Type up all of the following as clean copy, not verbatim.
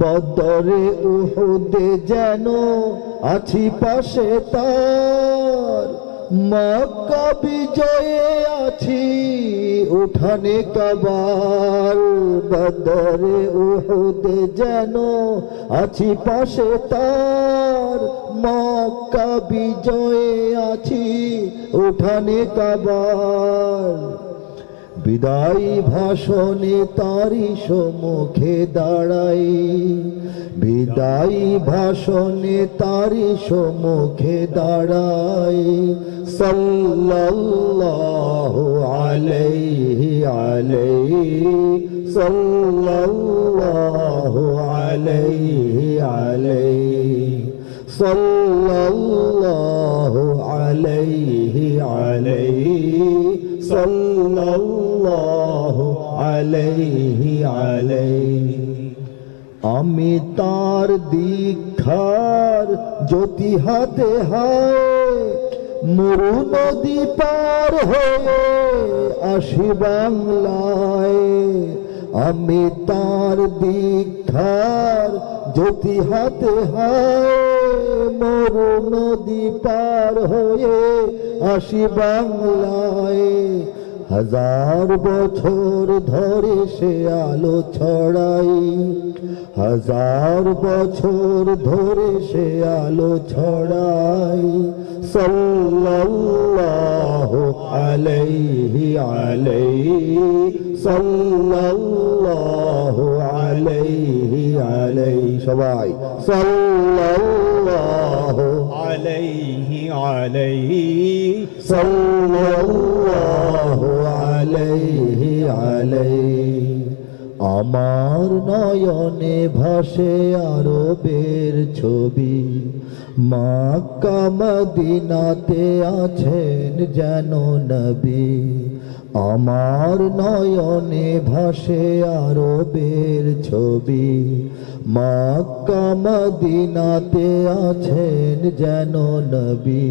বদরে উহুদে যেন আছি পাশে তার, মক্কা বিজয়ে আছি উঠানে কাবার। বদরে উহুদে যেন আছি পাশে তার, মক্কা বিজয়ে আছি উঠানে কাবার। বিদায়ী ভাষণে তারি সম্মুখে দাঁড়াই, বিদায়ী ভাষণে তারি সম্মুখে দাঁড়াই। সাল্লাল্লাহু আলাইহি আলাইহি সাল্লাল্লাহু আলাইহি আলাইহি সাল্লাল্লাহু আলাইহি আলাইহি সাল্লাল্লাহু আলাইহি আলাইহি। আমি তার দীক্ষার জ্যোতি হাতে হায়, মরু নদী পার হয়ে আসি বাংলায়। আমি তার দীক্ষার জ্যোতি হাতে হায়, মরু নদী পার হয়ে আসি বাংলায়। হাজার বছর ধরে সে আলো ছড়াই, হাজার বছর ধরে সে আলো ছড়াই। সাল্লাল্লাহু আলাইহি আলাইহি সাল্লাল্লাহু আলাইহি আলাইহি। সবাই সাল্লাল্লাহু আলাইহি আলাইহি সাল্লাল্লাহু আলাইহি আলাইহি। আমার নয়নে ভাসে আরবের ছবি, মক্কা মদিনাতে আছেন যেন নবী। আমার নয়নে ভাসে আরবের ছবি, মক্কা মদিনাতে আছেন যেন নবী।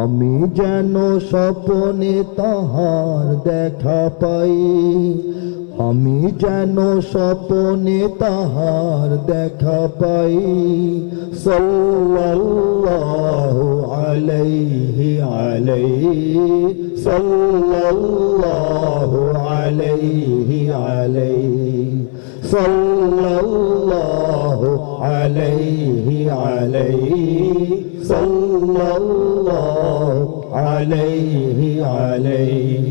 আমি যেন স্বপ্নে তাহার দেখা পাই, আমি যেন স্বপ্নে তাহার দেখা পাই। সাল্লাল্লাহু আলাইহি আলাইহি সাল্লাল্লাহু আলাইহি আলাইহি সাল্লাল্লাহু আলাইহি আলাইহি সাল্লাল্লাহু আলাইহি আলাইহি।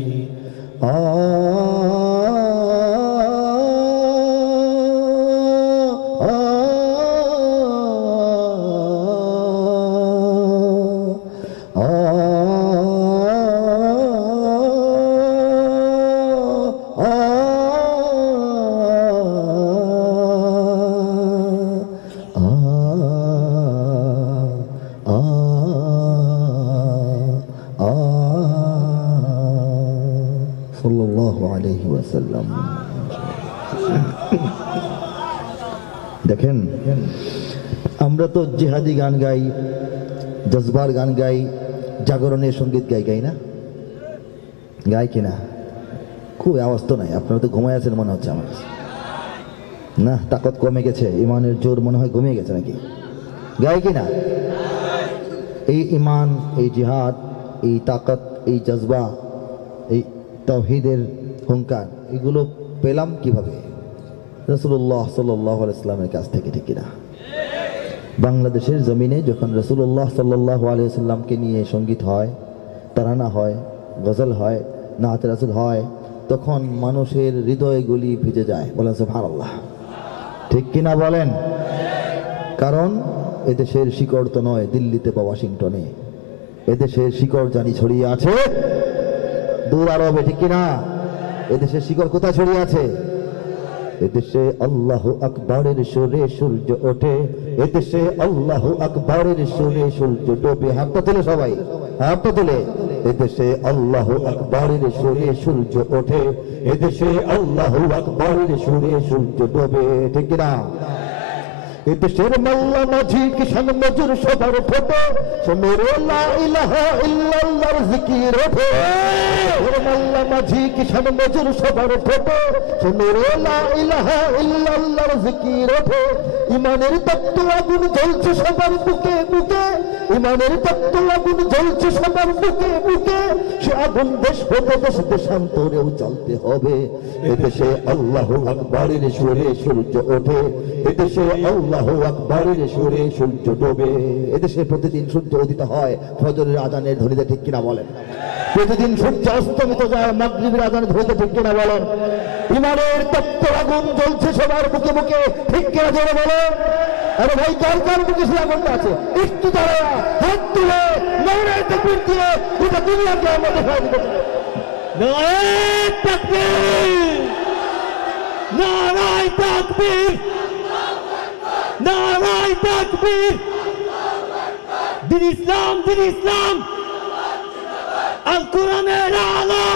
সাল্লাল্লাহু আলাইহি ওয়াসাল্লাম। দেখেন, আমরা তো জিহাদি গান গাই, জজবার গান গাই, জাগরণের সঙ্গীত গাই, গাই না? গাই কিনা? খুব আওয়াজ তো নাই, আপনারা তো ঘুমায় আছেন মনে হচ্ছে আমার না। তাকত কমে গেছে, ইমানের জোর মনে হয় কমে গেছে নাকি? গাই কিনা? এই ইমান, এই জিহাদ, এই তাকত, এই জজবা, এই তাওহীদের হুঙ্কার, এগুলো পেলাম কিভাবে? রাসূলুল্লাহ সাল্লাল্লাহু আলাইহি ওয়াসাল্লামের কাছ থেকে, ঠিক কিনা? বাংলাদেশের জমিনে যখন রাসূলুল্লাহ সাল্লাল্লাহু আলাইহি ওয়াসাল্লামকে নিয়ে সঙ্গীত হয়, তারানা হয়, গজল হয়, নাত রাসূল হয়, তখন মানুষের হৃদয়গুলি ভিজে যায়। বলেন সুবহানাল্লাহ, ঠিক কিনা বলেন? কারণ এদেশের শিকড় তো নয় দিল্লিতে বা ওয়াশিংটনে, এদেশের শিকড় জানি ছড়িয়ে আছে দূর আরবে, ঠিক কিনা? এদেশের শিকড় কোথায় ছড়িয়ে আছে? এদেশে আল্লাহু আকবরের সুরে সূর্য ওঠে, এদেশে আল্লাহু আকবরের সুরে সূর্য ডোবে। হাতটা তুলে সবাই, হাতটা তুলে। এদেশে আল্লাহু আকবরের সুরে সূর্য ওঠে, এদেশে আল্লাহু আকবরের সুরে সূর্য ডোবে, ঠিক কিনা? এদেশের মাল্লা মাঝি কিষান মজুর সবার ফটো শোনেরে লা ইলাহা ইল্লাল্লাহর জিকির ওঠে। এদেশের মাল্লা মাঝি কিষান মজুর সবার ফটো শোনেরে লা ইলাহা ইল্লাল্লাহর জিকির ওঠে। ইমানের তপ্ত আগুন জ্বলছে সবার বুকে বুকে, ইমানের তপ্ত আগুন জ্বলছে সবার বুকে বুকে। সে আগুন দেশ হতে দেশ দেশান্তরেও জ্বলতে হবে। এদেশে আল্লাহু আকবারের সুরে সূর্য ওঠে, এদেশে আল্লাহু আকবারের সুরে সূর্য ডোবে। এদেশে প্রতিদিন সূর্য উদিত হয় ফজরের আজানের ধ্বনিতে, ঠিক কিনা বলেন? প্রতিদিন সূর্য অস্তমিত যায় মাগরিবের আজানের ধ্বনিতে, ঠিক কিনা বলেন? ইমানের তপ্ত আগুন জ্বলছে সবার বুকে বুকে, ঠিক কিনা জোরে বলেন? আরে ভাই, কার কার বুকে সে আগুনটা আছে? একটু তারা হাত তুলে নারায়ে তাকবীর দিয়ে গোটা দুনিয়াকে আমরা দেখাই দিতে চাই। নারায়ে তাকবীর, নারায়ে তাকবীর, নারায়ে তাকবীর। দিন ইসলাম, দিন ইসলাম, আল কোরআনের আলো,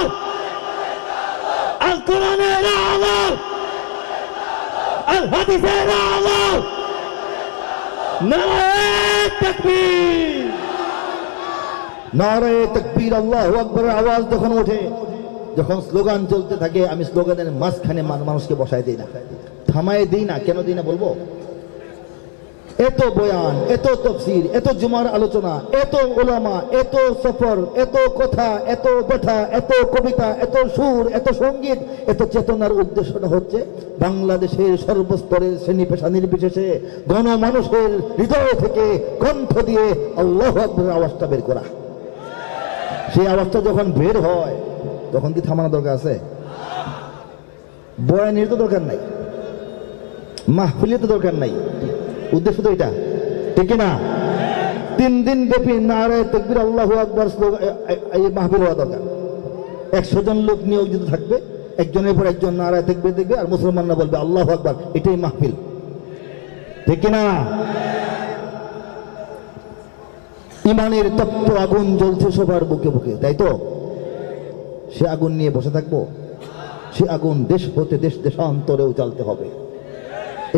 আল কোরআনের আলো, আল হাদিসের আলো। নারায়ে তাকবীর, নারায়ে তাকবীর, আল্লাহু আকবারের আওয়াজ যখন ওঠে, যখন স্লোগান চলতে থাকে, আমি স্লোগানের মাঝখানে মানুষকে বসায় দিই না, থামায় দিই না। কেন দিই না বলবো? এত বয়ান, এত তাফসীর, এত জুমার আলোচনা, এত উলামা, এত সফর, এত কথা, এত ব্যথা, এত কবিতা, এত সুর, এত সঙ্গীত, এত চেতনার উদ্দেশ্যটা হচ্ছে বাংলাদেশের সর্বস্তরের শ্রেণী পেশা নির্বিশেষে গণমানুষের হৃদয় থেকে কণ্ঠ দিয়ে আল্লাহু আকবারের আওয়াজটা বের করা। সেই আওয়াজটা যখন বের হয় তখন কি থামানো দরকার আছে? বয়ানের তো দরকার নাই, মাহফিলের তো দরকার নাই, উদ্দেশ্য তো এটা, ঠিক না? 3 দিন ব্যাপী নারায়ে তাকবীর আল্লাহু আকবার এই মাহফিল হওয়া দরকার। 100 জন লোক নিয়োজিত থাকবে, একজনের পর একজন নারায়ে তাকবীর দেখবে আর মুসলমানরা বলবে আল্লাহু আকবার, এটাই মাহফিল, ঠিক না? ইমানের তপ্ত আগুন জ্বলছে সবার বুকে বুকে, তাই তো? সে আগুন নিয়ে বসে থাকবো? সে আগুন দেশ হতে দেশ দেশান্তরেও জ্বলতে হবে।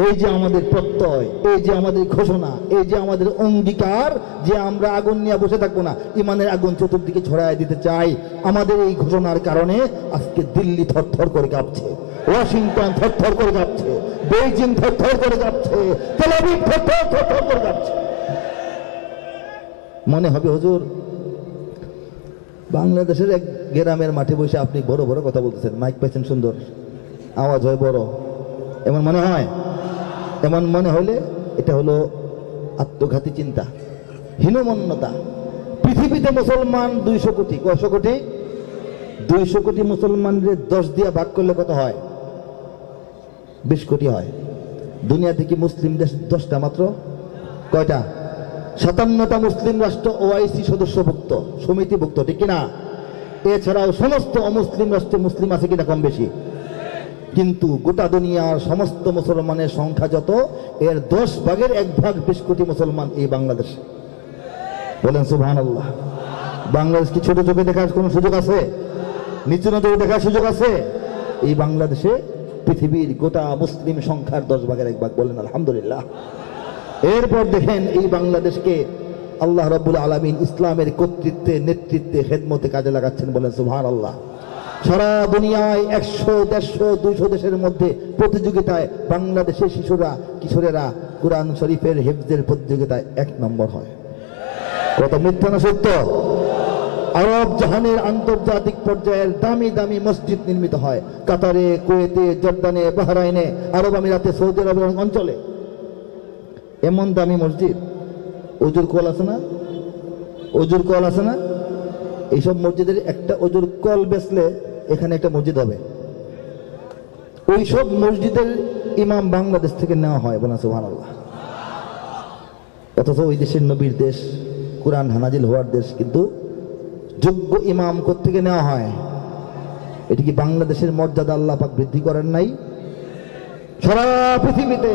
এই যে আমাদের প্রত্যয়, এই যে আমাদের ঘোষণা, এই যে আমাদের অঙ্গীকার যে আমরা আগুন নিয়ে বসে থাকবো না, ইমানের আগুন চতুর্দিকে ছড়ায় দিতে চাই। আমাদের এই ঘোষণার কারণে আজকে দিল্লি থরথর করে কাঁপছে, ওয়াশিংটন থরথর করে কাঁপছে, বেইজিং থরথর করে কাঁপছে, তেল আবিব থরথর থরথর করে কাঁপছে। মনে হবে হুজুর বাংলাদেশের এক গ্রামের মাঠে বসে আপনি বড় বড় কথা বলতেছেন, মাইক পাইছেন সুন্দর, আওয়াজ হয় বড়, এমন মনে হয়? এমন মনে হলে এটা হলো আত্মঘাতী চিন্তা, হীনমন্যতা। পৃথিবীতে মুসলমান 200 কোটি। কয়শো কোটি? 200 কোটি মুসলমানদের 10 দিয়ে ভাগ করলে কত হয়? 20 কোটি হয়। দুনিয়া থেকে মুসলিম দেশ 10টা মাত্র। কয়টা? 57টা মুসলিম রাষ্ট্র ওআইসি সদস্যভুক্ত, সমিতিভুক্ত, ঠিক কিনা? এছাড়াও সমস্ত অমুসলিম রাষ্ট্রে মুসলিম আছে কিনা কম বেশি? কিন্তু গোটা দুনিয়ার সমস্ত মুসলমানের সংখ্যা যত, এর 10 ভাগের 1 ভাগ 20 কোটি মুসলমান এই বাংলাদেশে। বলেন সুবহানাল্লাহ। বাংলাদেশ কি ছোট চোখে দেখার কোন সুযোগ আছে? নিচু নজরে দেখার সুযোগ আছে? এই বাংলাদেশে পৃথিবীর গোটা মুসলিম সংখ্যার 10 ভাগের 1 ভাগ। বলেন আলহামদুলিল্লাহ। এরপর দেখেন এই বাংলাদেশকে আল্লাহ রাব্বুল আলামিন ইসলামের কর্তৃত্বে, নেতৃত্বে, খেদমতে কাজে লাগাচ্ছেন। বলেন সুবহানাল্লাহ। সারা দুনিয়ায় 100, 150, 200 দেশের মধ্যে প্রতিযোগিতায় বাংলাদেশের শিশুরা, কিশোরেরা কোরআন শরীফের হিফজের প্রতিযোগিতায় 1 নম্বর হয়। কত মিথ্যা না সত্য? আরব জাহানের আন্তর্জাতিক পর্যায়ের দামি দামি মসজিদ নির্মিত হয় কাতারে, কুয়েতে, জর্দানে, বাহরাইনে, আরব আমিরাতে, সৌদি আরবের অঞ্চলে। এমন দামি মসজিদ, ওজুর কল আছে না? ওজুর কল আছে না? এইসব মসজিদের একটা ওজুর কল বেচলে এখানে একটা মসজিদ হবে। ওইসব মসজিদের ইমাম বাংলাদেশ থেকে নেওয়া হয়। বলেন সুবহানাল্লাহ। অথচ ওই দেশের নবীর দেশ, কোরআন নাজিল হওয়ার দেশ, কিন্তু যোগ্য ইমাম কোত্থেকে নেওয়া হয়? এটি কি বাংলাদেশের মর্যাদা আল্লাহ পাক বৃদ্ধি করেন নাই? সারা পৃথিবীতে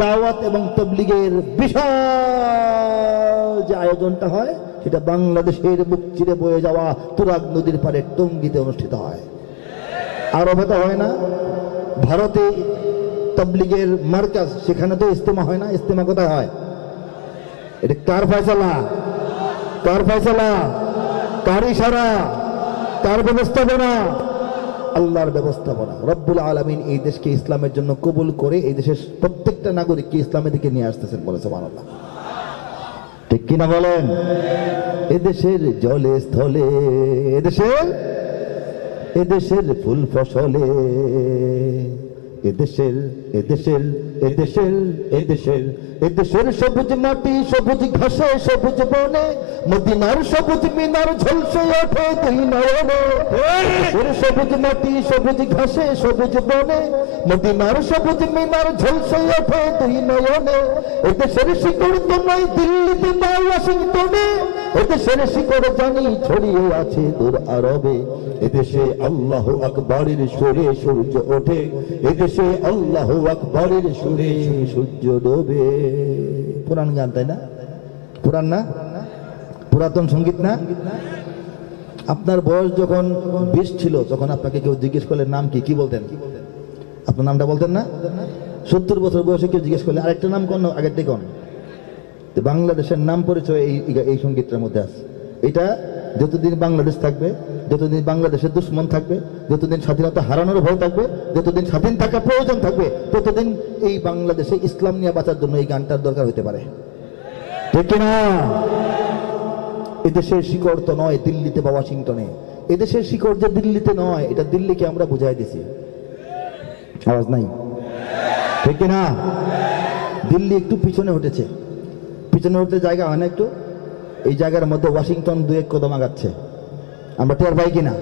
দাওয়াত এবং তাবলীগের বিশাল যে আয়োজনটা হয়, সেটা বাংলাদেশের বুক চিরে বয়ে যাওয়া তুরাগ নদীর পারে টঙ্গীতে অনুষ্ঠিত হয়। আরবে তো হয় না, ভারতে তাবলীগের মার্কাজ, সেখানে তো ইস্তেমা হয় না। ইস্তেমা কোথায় হয়? এটা কার ফয়সালা? কার ফয়সালা? কার ইশারা? কার ব্যবস্থাপনা? আল্লাহর ব্যবস্থাপনা। রব্বুল আলামিন এই দেশকে ইসলামের জন্য কবুল করে এই দেশের প্রত্যেকটা নাগরিককে ইসলামের দিকে নিয়ে আসতেছেন, বলে সুবহানাল্লাহ। ঠিক কিনা বলেন? এদেশের জলে স্থলে, এদেশের ফুল ফসলে, এদেশের সবুজ মাটি, সবুজ ঘাসে, সবুজ বনে, মদিনার সবুজ মিনার ঝলসে ওঠে দুই নয়নে। এদেশের সবুজ মাটি, সবুজ ঘাসে, সবুজ বনে, মদিনার সবুজ মিনার ঝলসে ওঠে দুই নয়নে। এদেশের শিকড় তো নয় দিল্লিতে বা ওয়াশিংটনে, এদেশের শিকড় জানি ছড়িয়ে আছে দূর আরবে। এদেশে আল্লাহু আকবরের সুরে সূর্য ওঠে, এদেশে আল্লাহু আকবরের সুরে সূর্য ডোবে। পুরান গান, তাই না? পুরান না? পুরাতন সঙ্গীত না? আপনার বয়স যখন 20 ছিল তখন আপনাকে কেউ জিজ্ঞেস করলে নাম কি, কি বলতেন? আপনার নামটা বলতেন না? 70 বছর বয়সে কেউ জিজ্ঞেস করলে আরেকটা নাম কোন, আগেরটাই কোন? বাংলাদেশের নাম পরিচয় এই সঙ্গীতটার মধ্যে আছে। এটা যতদিন বাংলাদেশ থাকবে, যতদিন বাংলাদেশের দুশ্মন থাকবে, যতদিন স্বাধীনতা হারানোর ভয় থাকবে, যতদিন স্বাধীন থাকার প্রয়োজন থাকবে, ততদিন এই বাংলাদেশে ইসলাম নিয়ে বাঁচার জন্য এই গানটার দরকার হতে পারে। ঠিক কিনা? এদেশের শিকড় তো নয় দিল্লিতে বা ওয়াশিংটনে, এদেশের শিকড় যে দিল্লিতে নয়, এটা দিল্লিকে আমরা বুঝাই দিছি। আওয়াজ নাই? ঠিক কিনা? দিল্লি একটু পিছনে উঠেছে, পিছনে উঠতে জায়গা হয় না একটু, এই জায়গার মধ্যে ওয়াশিংটন 2-1 কদম আগাচ্ছে। আমরা টের পাই কিনা?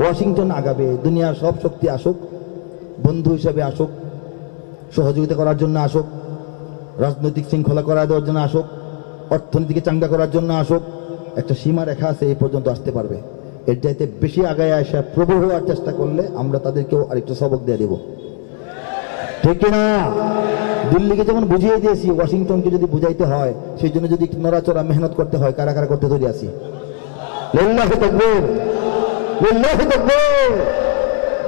ওয়াশিংটন আগাবে, দুনিয়ার সব শক্তি আসুক, বন্ধু হিসেবে আসুক, সহযোগিতা করার জন্য আসুক, রাজনৈতিক শৃঙ্খলা করা দেওয়ার জন্য আসুক, অর্থনীতিকে চাঙ্গা করার জন্য আসুক, একটা সীমা রেখা আছে, এই পর্যন্ত আসতে পারবে। এর চাইতে বেশি আগায় আসা প্রবল হওয়ার চেষ্টা করলে আমরা তাদেরকেও আরেকটু সবক দিয়ে দেব। ঠিক কিনা? দিল্লিকে যেমন বুঝিয়ে দিয়েছি, ওয়াশিংটনকে যদি বুঝাইতে হয়, সেই জন্য যদি নড়াচড়া মেহনত করতে হয়, কারা কারা করতে তৈরি আছি? লিল্লাহি তাকবীর, লিল্লাহি তাকবীর।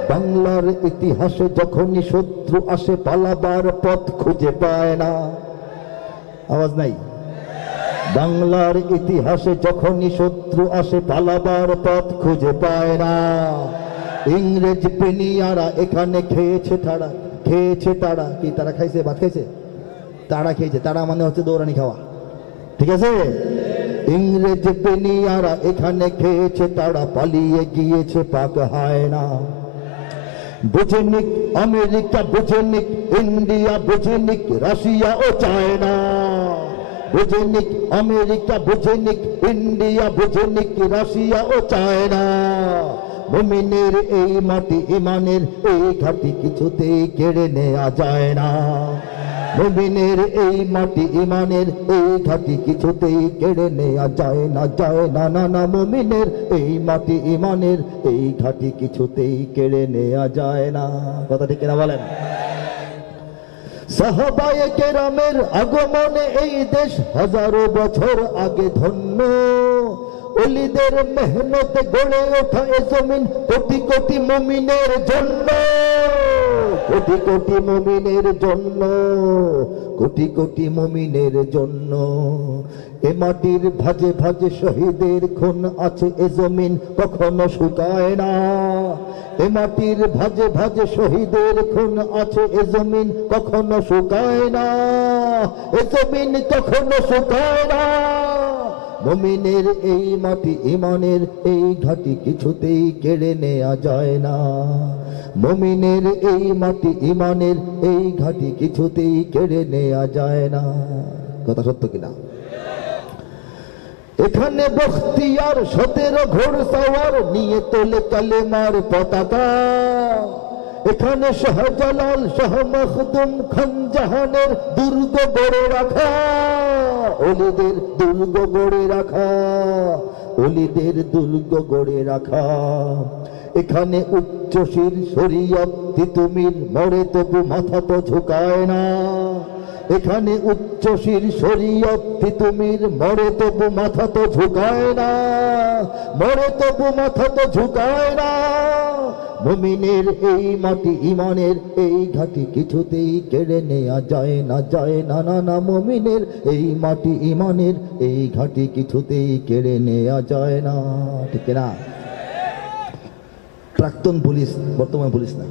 বাংলার ইতিহাসে যখনই শত্রু আসে পালাবার পথ খুঁজে পায় না। আওয়াজ নাই? বাংলার ইতিহাসে যখনই শত্রু আসে পালাবার পথ খুঁজে পায় না। ইংরেজ পেনিয়ারা এখানে খেয়েছে তারা, খেয়েছে তারা কি, তারা খাইছে, ভাত খাইছে, তারা খেয়েছে। তারা মানে হচ্ছে দৌড়ানি খাওয়া, ঠিক আছে? ইংরেজ পেনিয়ারা এখানে খেয়েছে তারা, পালিয়ে গিয়েছে পাক হয় না। বুঝেনিক আমেরিকা, বুঝেনিক ইন্ডিয়া, বুঝেনিক রাশিয়া ও চায়না। বুঝেনিক আমেরিকা, বুঝেনিক ইন্ডিয়া, বুঝেনিক রাশিয়া ও চায়না। মুমিনের এই মাটি, ইমানের এই ঘাটি কিছুতেই কেড়ে নেওয়া যায় না। মুমিনের এই মাটি, ইমানের এই ঘাটি কিছুতেই কেড়ে নেওয়া যায় না, যায় না, না না। মুমিনের এই মাটি, ইমানের এই ঘাটি কিছুতেই কেড়ে নেওয়া যায় না। কথা ঠিক কিনা বলেন? সাহাবায়ে কেরামের আগমনে এই দেশ হাজারো বছর আগে ধন্য। ওলিদের মেহনতে গড়ে ওঠা এ জমিন কোটি কোটি মুমিনের জন্য, কোটি কোটি মুমিনের জন্য, কোটি কোটি মুমিনের জন্য। এ মাটির ভাজে ভাজে শহীদের খুন আছে, এ জমিন কখনো শুকায় না। এ মাটির ভাজে ভাজে শহীদের খুন আছে, এ জমিন কখনো শুকায় না, এ জমিন কখনো শুকায় না। মুমিনের এই মাটি, ইমানের এই ঘাটি কিছুতেই কেড়ে নেওয়া যায় না। মুমিনের এই মাটি, ইমানের এই ঘাটি কিছুতেই কেড়ে নেওয়া যায় না। কথা সত্য কিনা? এখানে বখতিয়ার 17 ঘোড়সওয়ার নিয়ে তোলে কালেমার পতাকা। এখানে শাহজালাল, শাহ মখদুম, খান জাহানের দুর্গ গড়ে রাখা, ওলিদের দুর্গ গড়ে রাখা, ওলিদের দুর্গ গড়ে রাখা। এখানে উচ্চশীর শরীয়ত তিতুমির মরে তবু মাথা তো ঝুঁকায় না। এখানে উচ্চশীর শরীয়ত তিতুমির মরে তবু মাথা তো ঝুঁকায় না, মরে তবু মাথা তো ঝুঁকায় না। মুমিনের এই মাটি ইমানের এই ঘাটি কিছুতেই কেড়ে নেওয়া যায় না, যায় না, না না। মুমিনের এই মাটি ইমানের এই ঘাটি কিছুতেই কেড়ে নেওয়া যায় না, ঠিক না? প্রাক্তন পুলিশ, বর্তমান পুলিশ না,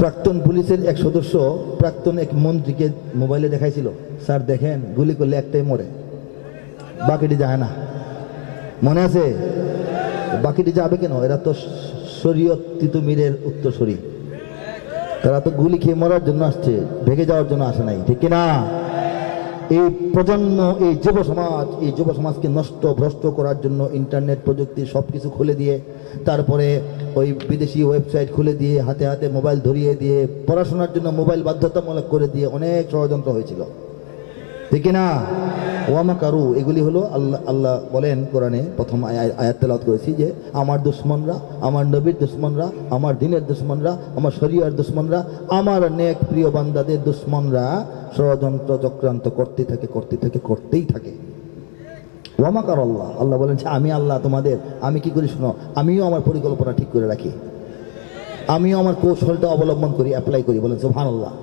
প্রাক্তন পুলিশের এক সদস্য প্রাক্তন এক মন্ত্রীকে মোবাইলে দেখাইছিল, স্যার দেখেন গুলি করলে একটাই মরে, বাকিটি যায় না। মনে আছে? বাকিটি যাবে কেন? এরা তো শরীয়ত তিতুমিরের উত্তরসূরি, তারা তো গুলি খেয়ে মরার জন্য আসছে, ভেগে যাওয়ার জন্য আসে নাই, ঠিক না? এই প্রজন্ম, এই যুব সমাজকে নষ্ট ভ্রষ্ট করার জন্য ইন্টারনেট প্রযুক্তি সব কিছু খুলে দিয়ে, তারপরে ওই বিদেশি ওয়েবসাইট খুলে দিয়ে, হাতে হাতে মোবাইল ধরিয়ে দিয়ে, পড়াশোনার জন্য মোবাইল বাধ্যতামূলক করে দিয়ে অনেক ষড়যন্ত্র হয়েছিল, ঠিক না? ওয়ামাকারু, এগুলি হলো আল্লাহ বলেন কোরআনে, প্রথম আয়াত তেলাওয়াত করেছি যে আমার দুশ্মনরা, আমার নবীর দুশ্মনরা, আমার দ্বীনের দুশ্মনরা, আমার শরিয়ার দুশ্মনরা, আমার নেক প্রিয় বান্দাদের দুশ্মনরা ষড়যন্ত্র চক্রান্ত করতেই থাকে। ওয়ামাকার আল্লাহ, আল্লাহ বলেন যে আমি আল্লাহ তোমাদের, আমি কি করি শোনো, আমিও আমার পরিকল্পনা ঠিক করে রাখি, আমিও আমার কৌশলটা অবলম্বন করি, অ্যাপ্লাই করি। বলেন সুবহানাল্লাহ।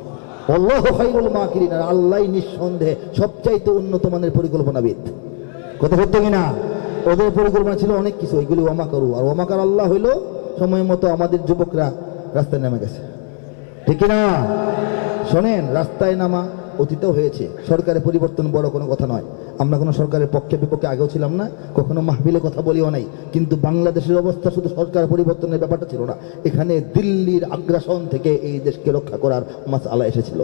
আল্লাহু খায়রুল মাকিরিন, আর আল্লাহ নিঃসন্দেহে সবচাইতে উন্নত মানের পরিকল্পনাবিদ। কথা সত্য কিনা? ওদের পরিকল্পনা ছিল অনেক কিছু, এগুলি ওয়ামাকারু। আর ওয়ামাকার আল্লাহ হইল সময় মতো আমাদের যুবকরা রাস্তায় নেমে গেছে, ঠিক না? শোনেন, রাস্তায় নামা অতীতও হয়েছে, সরকারের পরিবর্তন বড় কোনো কথা নয়। আমরা কোনো সরকারের পক্ষে বিপক্ষে আগেও ছিলাম না, কখনো মাহফিলে কথা বলিও নাই, কিন্তু বাংলাদেশের অবস্থা শুধু সরকার পরিবর্তনের ব্যাপারটা ছিল না, এখানে দিল্লির আগ্রাসন থেকে এই দেশকে রক্ষা করার মাসআলা এসেছিল।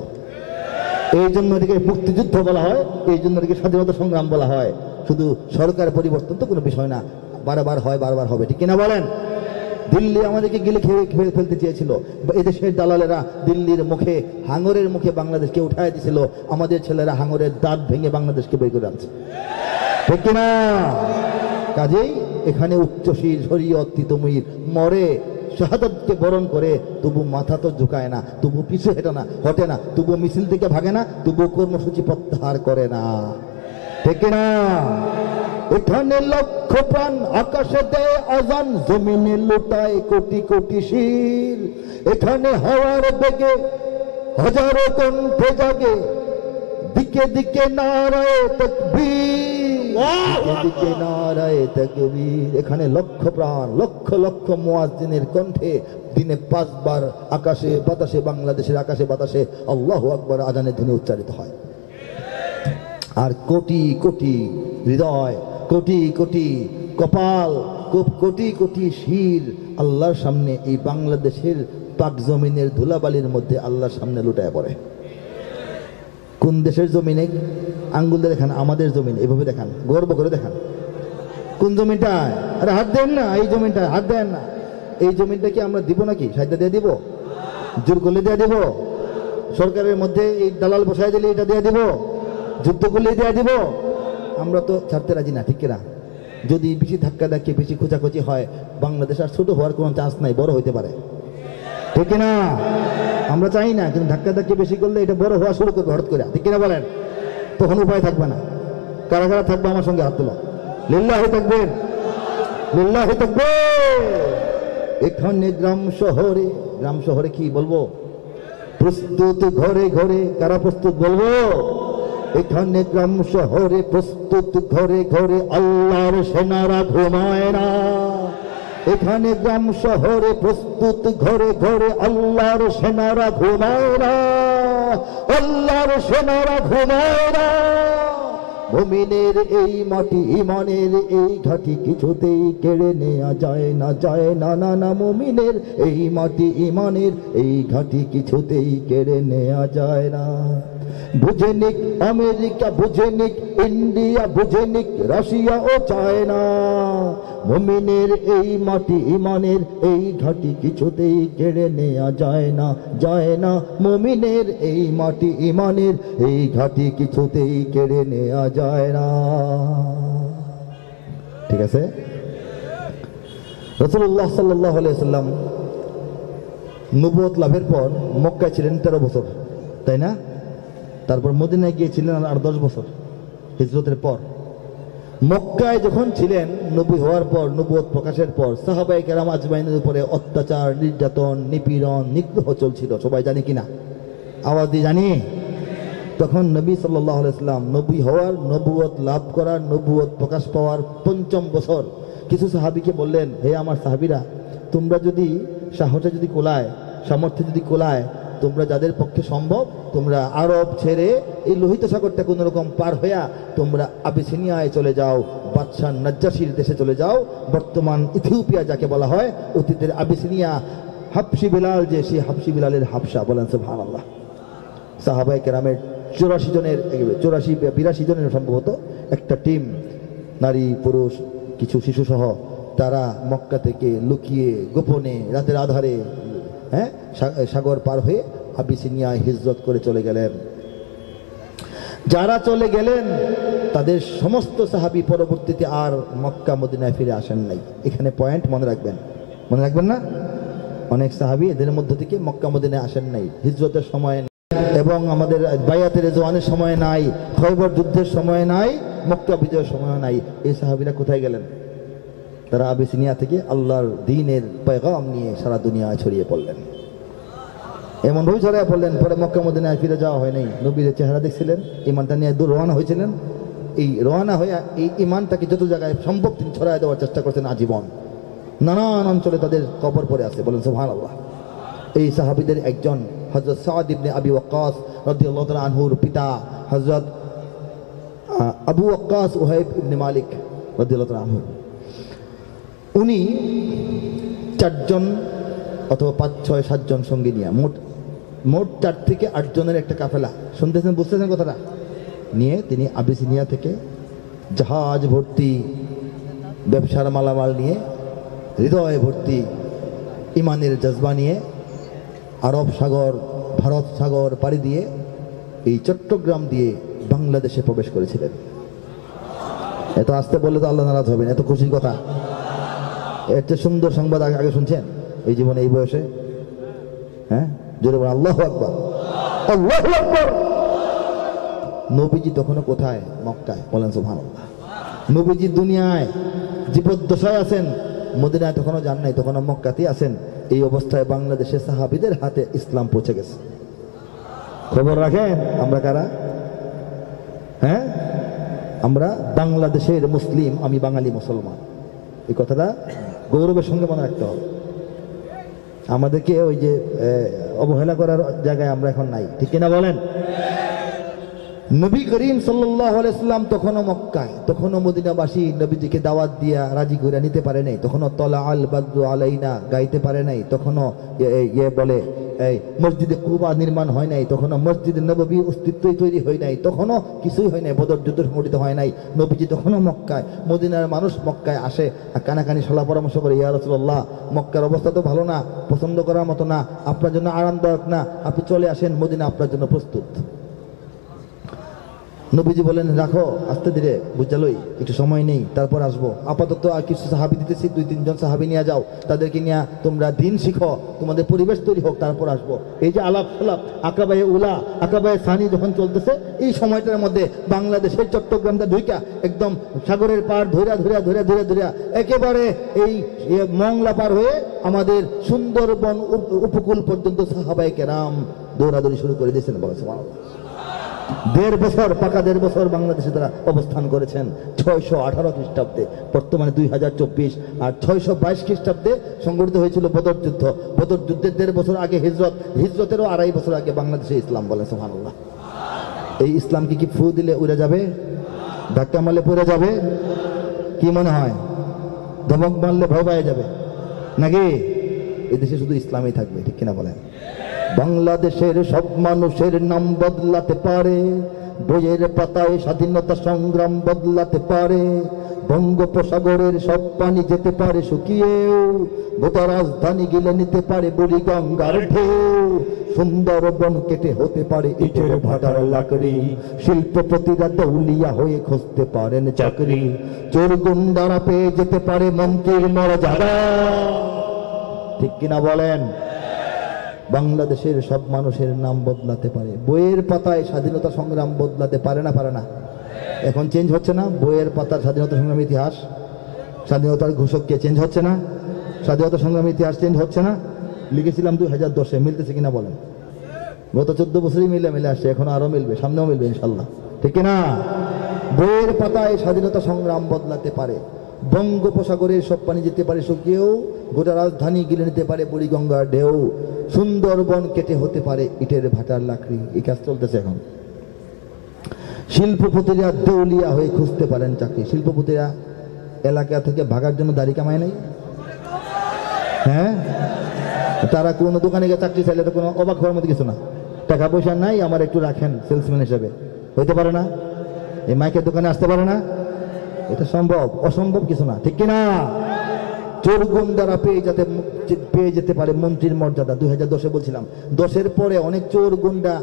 এই জন্য এটাকে মুক্তিযুদ্ধ বলা হয়, এই জন্য এটাকে স্বাধীনতা সংগ্রাম বলা হয়। শুধু সরকার পরিবর্তন তো কোনো বিষয় না, বারবার হয়, বারবার হবে, ঠিক কিনা বলেন? দিল্লি আমাদেরকে গিলে খেয়ে ফেলতে চেয়েছিল, এদেশের দালালেরা দিল্লির মুখে, হাঙরের মুখে বাংলাদেশকে উঠায় দিয়েছিল, আমাদের ছেলেরা হাঙরের দাঁত ভেঙে বাংলাদেশকে বের করে আনছে, ঠিক কিনা? কাজেই এখানে উচ্চশীল শরীয়ত তিতুমির মরে, শাহাদাতকে বরণ করে, তবু মাথা তো ঝুঁকায় না, তবু পিছু হটে না, তবু মিছিল থেকে ভাগে না, তবু কর্মসূচি প্রত্যাহার করে না, ঠিক কিনা? এখানে লক্ষ প্রাণ আকাশে দেয় আজান, জমিনে লুটায় কোটি কোটি শির। এখানে হাওয়ার বেগে হাজারো কণ্ঠে জাগে, দিকে দিকে নারায়ে তাকবীর, দিকে নারায়ে তাকবীর। এখানে লক্ষ প্রাণ, লক্ষ লক্ষ মুয়াজ্জিনের কণ্ঠে দিনে 5 বার আকাশে বাতাসে, বাংলাদেশের আকাশে বাতাসে আল্লাহু আকবার আজানের ধ্বনি উচ্চারিত হয়। আর কোটি কোটি হৃদয়, কোটি কোটি কপাল, কোটি কোটি শির আল্লাহর সামনে, এই বাংলাদেশের পাক জমিনের ধুলাবালির মধ্যে আল্লাহর সামনে লুটায় পড়ে। কোন দেশের জমিনে? আঙ্গুল দিয়ে দেখান, আমাদের জমিন, এভাবে দেখান, গর্ব করে দেখান। কোন জমিনটায়? আরে হাত দেন না, এই জমিনটায় হাত দেন না। এই জমিনটা কি আমরা দিব নাকি? সাইডটা দিয়ে দিব? জোর করলে দিয়ে দিব? সরকারের মধ্যে এই দালাল বসায় দিলে এটা দিয়ে দিব? যুদ্ধ করলে দিয়ে দিব? আমরা তো ছাড়তে রাজি না, ঠিক কিনা? যদি বেশি ধাক্কা ধাক্কি, বেশি খোঁচাখুচি হয়, বাংলাদেশ আর ছোট হওয়ার কোনো চান্স নাই, বড় হইতে পারে, ঠিক কিনা? আমরা চাই না, কিন্তু ধাক্কা ধাক্কি বেশি করলে এটা বড় হওয়া শুরু করবে হঠাৎ করে, ঠিক কিনা বলেন? তখন উপায় থাকবে না। কারা কারা থাকবে আমার সঙ্গে হাত তোলা? লিল্লাহি তাকবীর, লিল্লাহি তাকবীর। এখানে গ্রাম শহরে কি বলবো? প্রস্তুত ঘরে ঘরে, কারা প্রস্তুত বলবো? এখানে গ্রাম শহরে প্রস্তুত ঘরে ঘরে, আল্লাহর সেনারা ঘুমায় না। এখানে গ্রাম শহরে প্রস্তুত ঘরে ঘরে, আল্লাহর সেনারা ঘুমায় না, আল্লাহর সেনারা ঘুমায় না। মুমিনের এই মাটি ইমানের এই ঘাটি কিছুতেই কেড়ে নেওয়া যায় না, যায় না, না না। মুমিনের এই মাটি ইমানের এই ঘাটি কিছুতেই কেড়ে নেওয়া যায় না। বুঝে নিক আমেরিকা, বুঝে নিক ইন্ডিয়া, বুঝে নিক রাশিয়া ও চায়না, মুমিনের এই মাটি ইমানের এই ঘাটি কিছুতেই কেড়ে নেওয়া যায় না, যায় না। মুমিনের এই মাটি ইমানের এই ঘাটি কিছুতেই কেড়ে নেওয়া যায় না। ঠিক আছে? রাসূলুল্লাহ সাল্লাল্লাহু আলাইহি সাল্লাম নবুয়ত লাভের পর মক্কায় ছিলেন 13 বছর, তাই না? তারপর মদিনায় গিয়েছিলেন আর 10 বছর হিজরতের পর। মক্কায় যখন ছিলেন, নবী হওয়ার পর, নবুয়ত প্রকাশের পর সাহাবায়ে কেরাম আজমাইনের উপরে অত্যাচার, নির্যাতন, নিপীড়ন, নিগ্রহ চলছিল। সবাই জানি কিনা? আওয়াজ দিয়ে জানি। তখন নবী সাল্লাল্লাহু আলাইহি সাল্লাম নবী হওয়ার, নবুয়ত লাভ করার, নবুয়ত প্রকাশ পাওয়ার ৫ম বছর কিছু সাহাবীকে বললেন, হে আমার সাহাবীরা, তোমরা যদি সাহসে যদি কোলায়, সামর্থ্য যদি কোলায়, তোমরা যাদের পক্ষে সম্ভব, তোমরা আরব ছেড়ে এই লোহিত সাগরটা কোনো রকম পার হইয়া তোমরা আবিসিনিয়ায় চলে যাও, বাদশাহ নাজ্জাশীর দেশে চলে যাও, বর্তমান ইথিওপিয়া যাকে বলা হয়, অতীতের আবিসিনিয়া। হাবশি বিলাল, যে সেই হাবশি বিলালের হাবশা, বলেন সুবহানাল্লাহ। সাহাবায়ে কেরামের ৮৪ জনের, ৮৪-৮২ জনের সম্ভবত একটা টিম, নারী পুরুষ কিছু শিশু সহ, তারা মক্কা থেকে লুকিয়ে গোপনে রাতের আধারে সাগর পার হয়ে আবিসিনিয়ায় হিজরত করে চলে গেলেন। যারা চলে গেলেন তাদের সমস্ত সাহাবী পরবর্তীতে আর মক্কা মদিনায় ফিরে আসেন নাই। এখানে পয়েন্ট মনে রাখবেন, মনে রাখবেন না? অনেক সাহাবী এদের মধ্য থেকে মক্কা মদিনায় আসেন নাই, হিজরতের সময় এবং আমাদের বায়াতে রিজওয়ানের সময় নাই, খয়বর যুদ্ধের সময় নাই, মক্কা বিজয়ের সময় নাই। এই সাহাবীরা কোথায় গেলেন? তারা আবিসিনিয়া থেকে আল্লাহর দ্বীনের পেগাম নিয়ে সারা দুনিয়ায় ছড়িয়ে পড়লেন। এমন ভাবে ছড়িয়ে পড়লেন, পরে মক্কা মদিনায় ফিরে যাওয়া হয় নাই। নবীর চেহারা দেখছিলেন, ইমানটা নিয়ে দূর রওনা হয়েছিলেন। এই রওনা হয়ে এই ইমানটাকে যত জায়গায় সম্ভব তিনি ছড়ায় দেওয়ার চেষ্টা করছেন আজীবন। নানান অঞ্চলে তাদের কবর পড়ে আছে, বলেন সুবহানাল্লাহ। এই সাহাবীদের একজন হযরত সাদ ইবনে আবি ওয়াক্কাস রাদিয়াল্লাহু তাআলা আনহুর পিতা হযরত আবু ওয়াক্কাস উহাইব ইবনে মালিক রাদিয়াল্লাহু তাআলা আনহু, উনি 4 জন অথবা 5, 6, 7 জন সঙ্গী নিয়ে, মোট 4 থেকে 8 জনের একটা কাফেলা, শুনতেছেন বুঝতেছেন কথাটা, নিয়ে তিনি আবিসিনিয়া থেকে জাহাজ ভর্তি ব্যবসার মালামাল নিয়ে, হৃদয় ভর্তি ইমানের জজবা নিয়ে আরব সাগর, ভারত সাগর পাড়ি দিয়ে এই চট্টগ্রাম দিয়ে বাংলাদেশে প্রবেশ করেছিলেন। এত আসতে বললে তো আল্লাহ নারাজ হবেন, এত খুশির কথা। এর চেয়ে সুন্দর সংবাদ আগে শুনছেন এই জীবনে, এই বয়সে? হ্যাঁ, জোরে বলেন আল্লাহু আকবার, আল্লাহু আকবার। নবীজি তখনও কোথায়? মক্কায়, বলেন সুবহানাল্লাহ। নবীজি দুনিয়ায় জীবদ্দশায় আছেন, মদিনায় তখনও যান নাই, তখনও মক্কাতেই আছেন। এই অবস্থায় বাংলাদেশের সাহাবীদের হাতে ইসলাম পৌঁছে গেছে। খবর রাখেন আমরা কারা? হ্যাঁ, আমরা বাংলাদেশের মুসলিম, আমি বাঙালি মুসলমান। এই কথাটা গৌরবের সঙ্গে মনে রাখতে হবে। আমাদেরকে ওই যে অবহেলা করার জায়গায় আমরা এখন নাই, ঠিক কিনা বলেন? নবী করিম সাল্লাল্লাহু আলাইহি সাল্লাম তখনও মক্কায়, তখনও মদিনাবাসী নবীজিকে দাওয়াত দিয়া রাজি করে নিতে পারে নাই, তখনও তলা আল বাদরু আলাইনা গাইতে পারে নাই, তখনও বলে এই মসজিদে কুবা নির্মাণ হয় নাই, তখনও মসজিদে নববী অস্তিত্বই তৈরি হয় নাই, তখনও কিছুই হয় নাই, বদর যুদ্ধ সংঘটিত হয় নাই। নবীজি তখনও মক্কায়, মদিনার মানুষ মক্কায় আসে আর কানাকানি সলা পরামর্শ করে, ইয়া রাসূলুল্লাহ, মক্কার অবস্থা তো ভালো না, পছন্দ করার মতো না, আপনার জন্য আরামদায়ক না, আপনি চলে আসেন, মদিনা আপনার জন্য প্রস্তুত। নবীজি বলেন, রাখো আস্তে ধীরে, বুঝালই, একটু সময় নেই, তারপর আসবো। আপাতত আর কিছু সাহাবী দিতেছি, 2-3 জন সাহাবী নিয়ে যাও, তাদেরকে নিয়ে তোমরা দিন শিখো, তোমাদের পরিবেশ তৈরি হোক, তারপর আসবো। এই যে আলাপ সালাপ, আকাবায়ে উলা, আকাবায়ে সানি যখন চলতেছে, এই সময়টার মধ্যে বাংলাদেশের চট্টগ্রামটা ঢুইকা একদম সাগরের পার ধইরা ধইরা ধইরা ধইরা ধইরা একেবারে এই মংলা পার হয়ে আমাদের সুন্দরবন উপকূল পর্যন্ত সাহাবায়ে কেরাম দৌড়াদৌড়ি শুরু করে দিয়েছেন। বলেছে সুবহানাল্লাহ। 1.5 বছর, পাকা 1.5 বছর বাংলাদেশে তারা অবস্থান করেছেন। 618 খ্রিস্টাব্দে, বর্তমানে 2024, আর 622 খ্রিস্টাব্দে সংগঠিত হয়েছিল বদর যুদ্ধ। বদর যুদ্ধের 1.5 বছর আগে হিজরত, হিজরতেরও 2.5 বছর আগে বাংলাদেশে ইসলাম। বলেন সুবহানাল্লাহ। এই ইসলাম কি ফু দিলে উড়ে যাবে? ধাক্কা মারলে পড়ে যাবে? কি মনে হয়? ধমক মারলে ভয় পেয়ে যাবে নাকি? এই দেশে শুধু ইসলামই থাকবে, ঠিক কিনা বলেন? বাংলাদেশের সব মানুষের নাম বদলাতে পারে, বইয়ের পাতায় স্বাধীনতা সংগ্রাম বদলাতে পারে, বঙ্গোপসাগরের সব পানি যেতে পারে শুকিয়েও, গোটা রাজধানী গিলে নিতে পারে বুড়ি গঙ্গার ঢেউ, সুন্দরবন কেটে হতে পারে ইটের ভাটার লাকড়ি, শিল্পপতিরা দৌলিয়া হয়ে খুঁজতে পারেন চাকরি, চোর গুন্ডারা পেয়ে যেতে পারে মন্ত্রীর মর্যাদা, ঠিক কিনা বলেন? বাংলাদেশের সব মানুষের নাম বদলাতে পারে, বইয়ের পাতায় স্বাধীনতা সংগ্রাম বদলাতে পারে না? পারে না? এখন চেঞ্জ হচ্ছে না? বইয়ের পাতার স্বাধীনতা সংগ্রামী ইতিহাস, স্বাধীনতার ঘোষককে চেঞ্জ হচ্ছে না? স্বাধীনতা সংগ্রামী ইতিহাস চেঞ্জ হচ্ছে না? লিখেছিলাম 2010-এ, মিলতেছে কিনা বলেন? গত 14 বছরই মিলে আসছে, এখন আরো মিলবে, সামনেও মিলবে ইনশাল্লাহ, ঠিক না? বইয়ের পাতায় স্বাধীনতা সংগ্রাম বদলাতে পারে, বঙ্গোপসাগরের সব পানি যেতে পারে শুকিয়েও, গোটা রাজধানী গিলে নিতে পারে বুড়িগঙ্গার ঢেউ, সুন্দরবন কেটে হতে পারে ইটের ভাটার লাকড়ি। এই কাজ চলতেছে এখন। শিল্পপতিরা দেউলিয়া হয়ে খুঁজতে পারেন চাকরি। শিল্পপতিরা এলাকা থেকে ভাগার জন্য দাড়ি কামায় নাই? হ্যাঁ, তারা কোনো দোকানে গিয়ে চাকরি চাইলে তো কোনো অবাক হওয়ার মতো কিছু না। টাকা পয়সা নাই, আমার একটু রাখেন সেলসম্যান হিসেবে, হইতে পারে না? এই মাইকের দোকানে আসতে পারে না? এটা সম্ভব, অসম্ভব কিছু না, ঠিক কিনা? চোর গুন্ডারা পেয়ে যেতে পারে মন্ত্রীর মর্যাদা। 2010-এ বলছিলাম, 10-এর পরে অনেক চোর গুন্ডা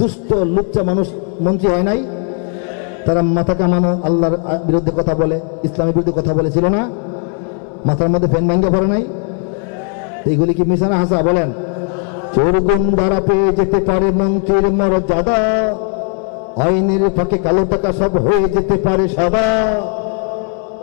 দুষ্ট লুচ্চা মানুষ মন্ত্রী হয় নাই? তারা মাথা কামানো, আল্লাহর বিরুদ্ধে কথা বলে, ইসলামের বিরুদ্ধে কথা বলেছিল না? মাথার মধ্যে ফ্যান ভাঙ্গা পড়ে নাই? এইগুলি কি মিশানা হাসা বলেন? চোর গুন্ডারা পেয়ে যেতে পারে মন্ত্রীর মর্যাদা, আইনের ফাঁকে কালো টাকা সব হয়ে যেতে পারে সাদা।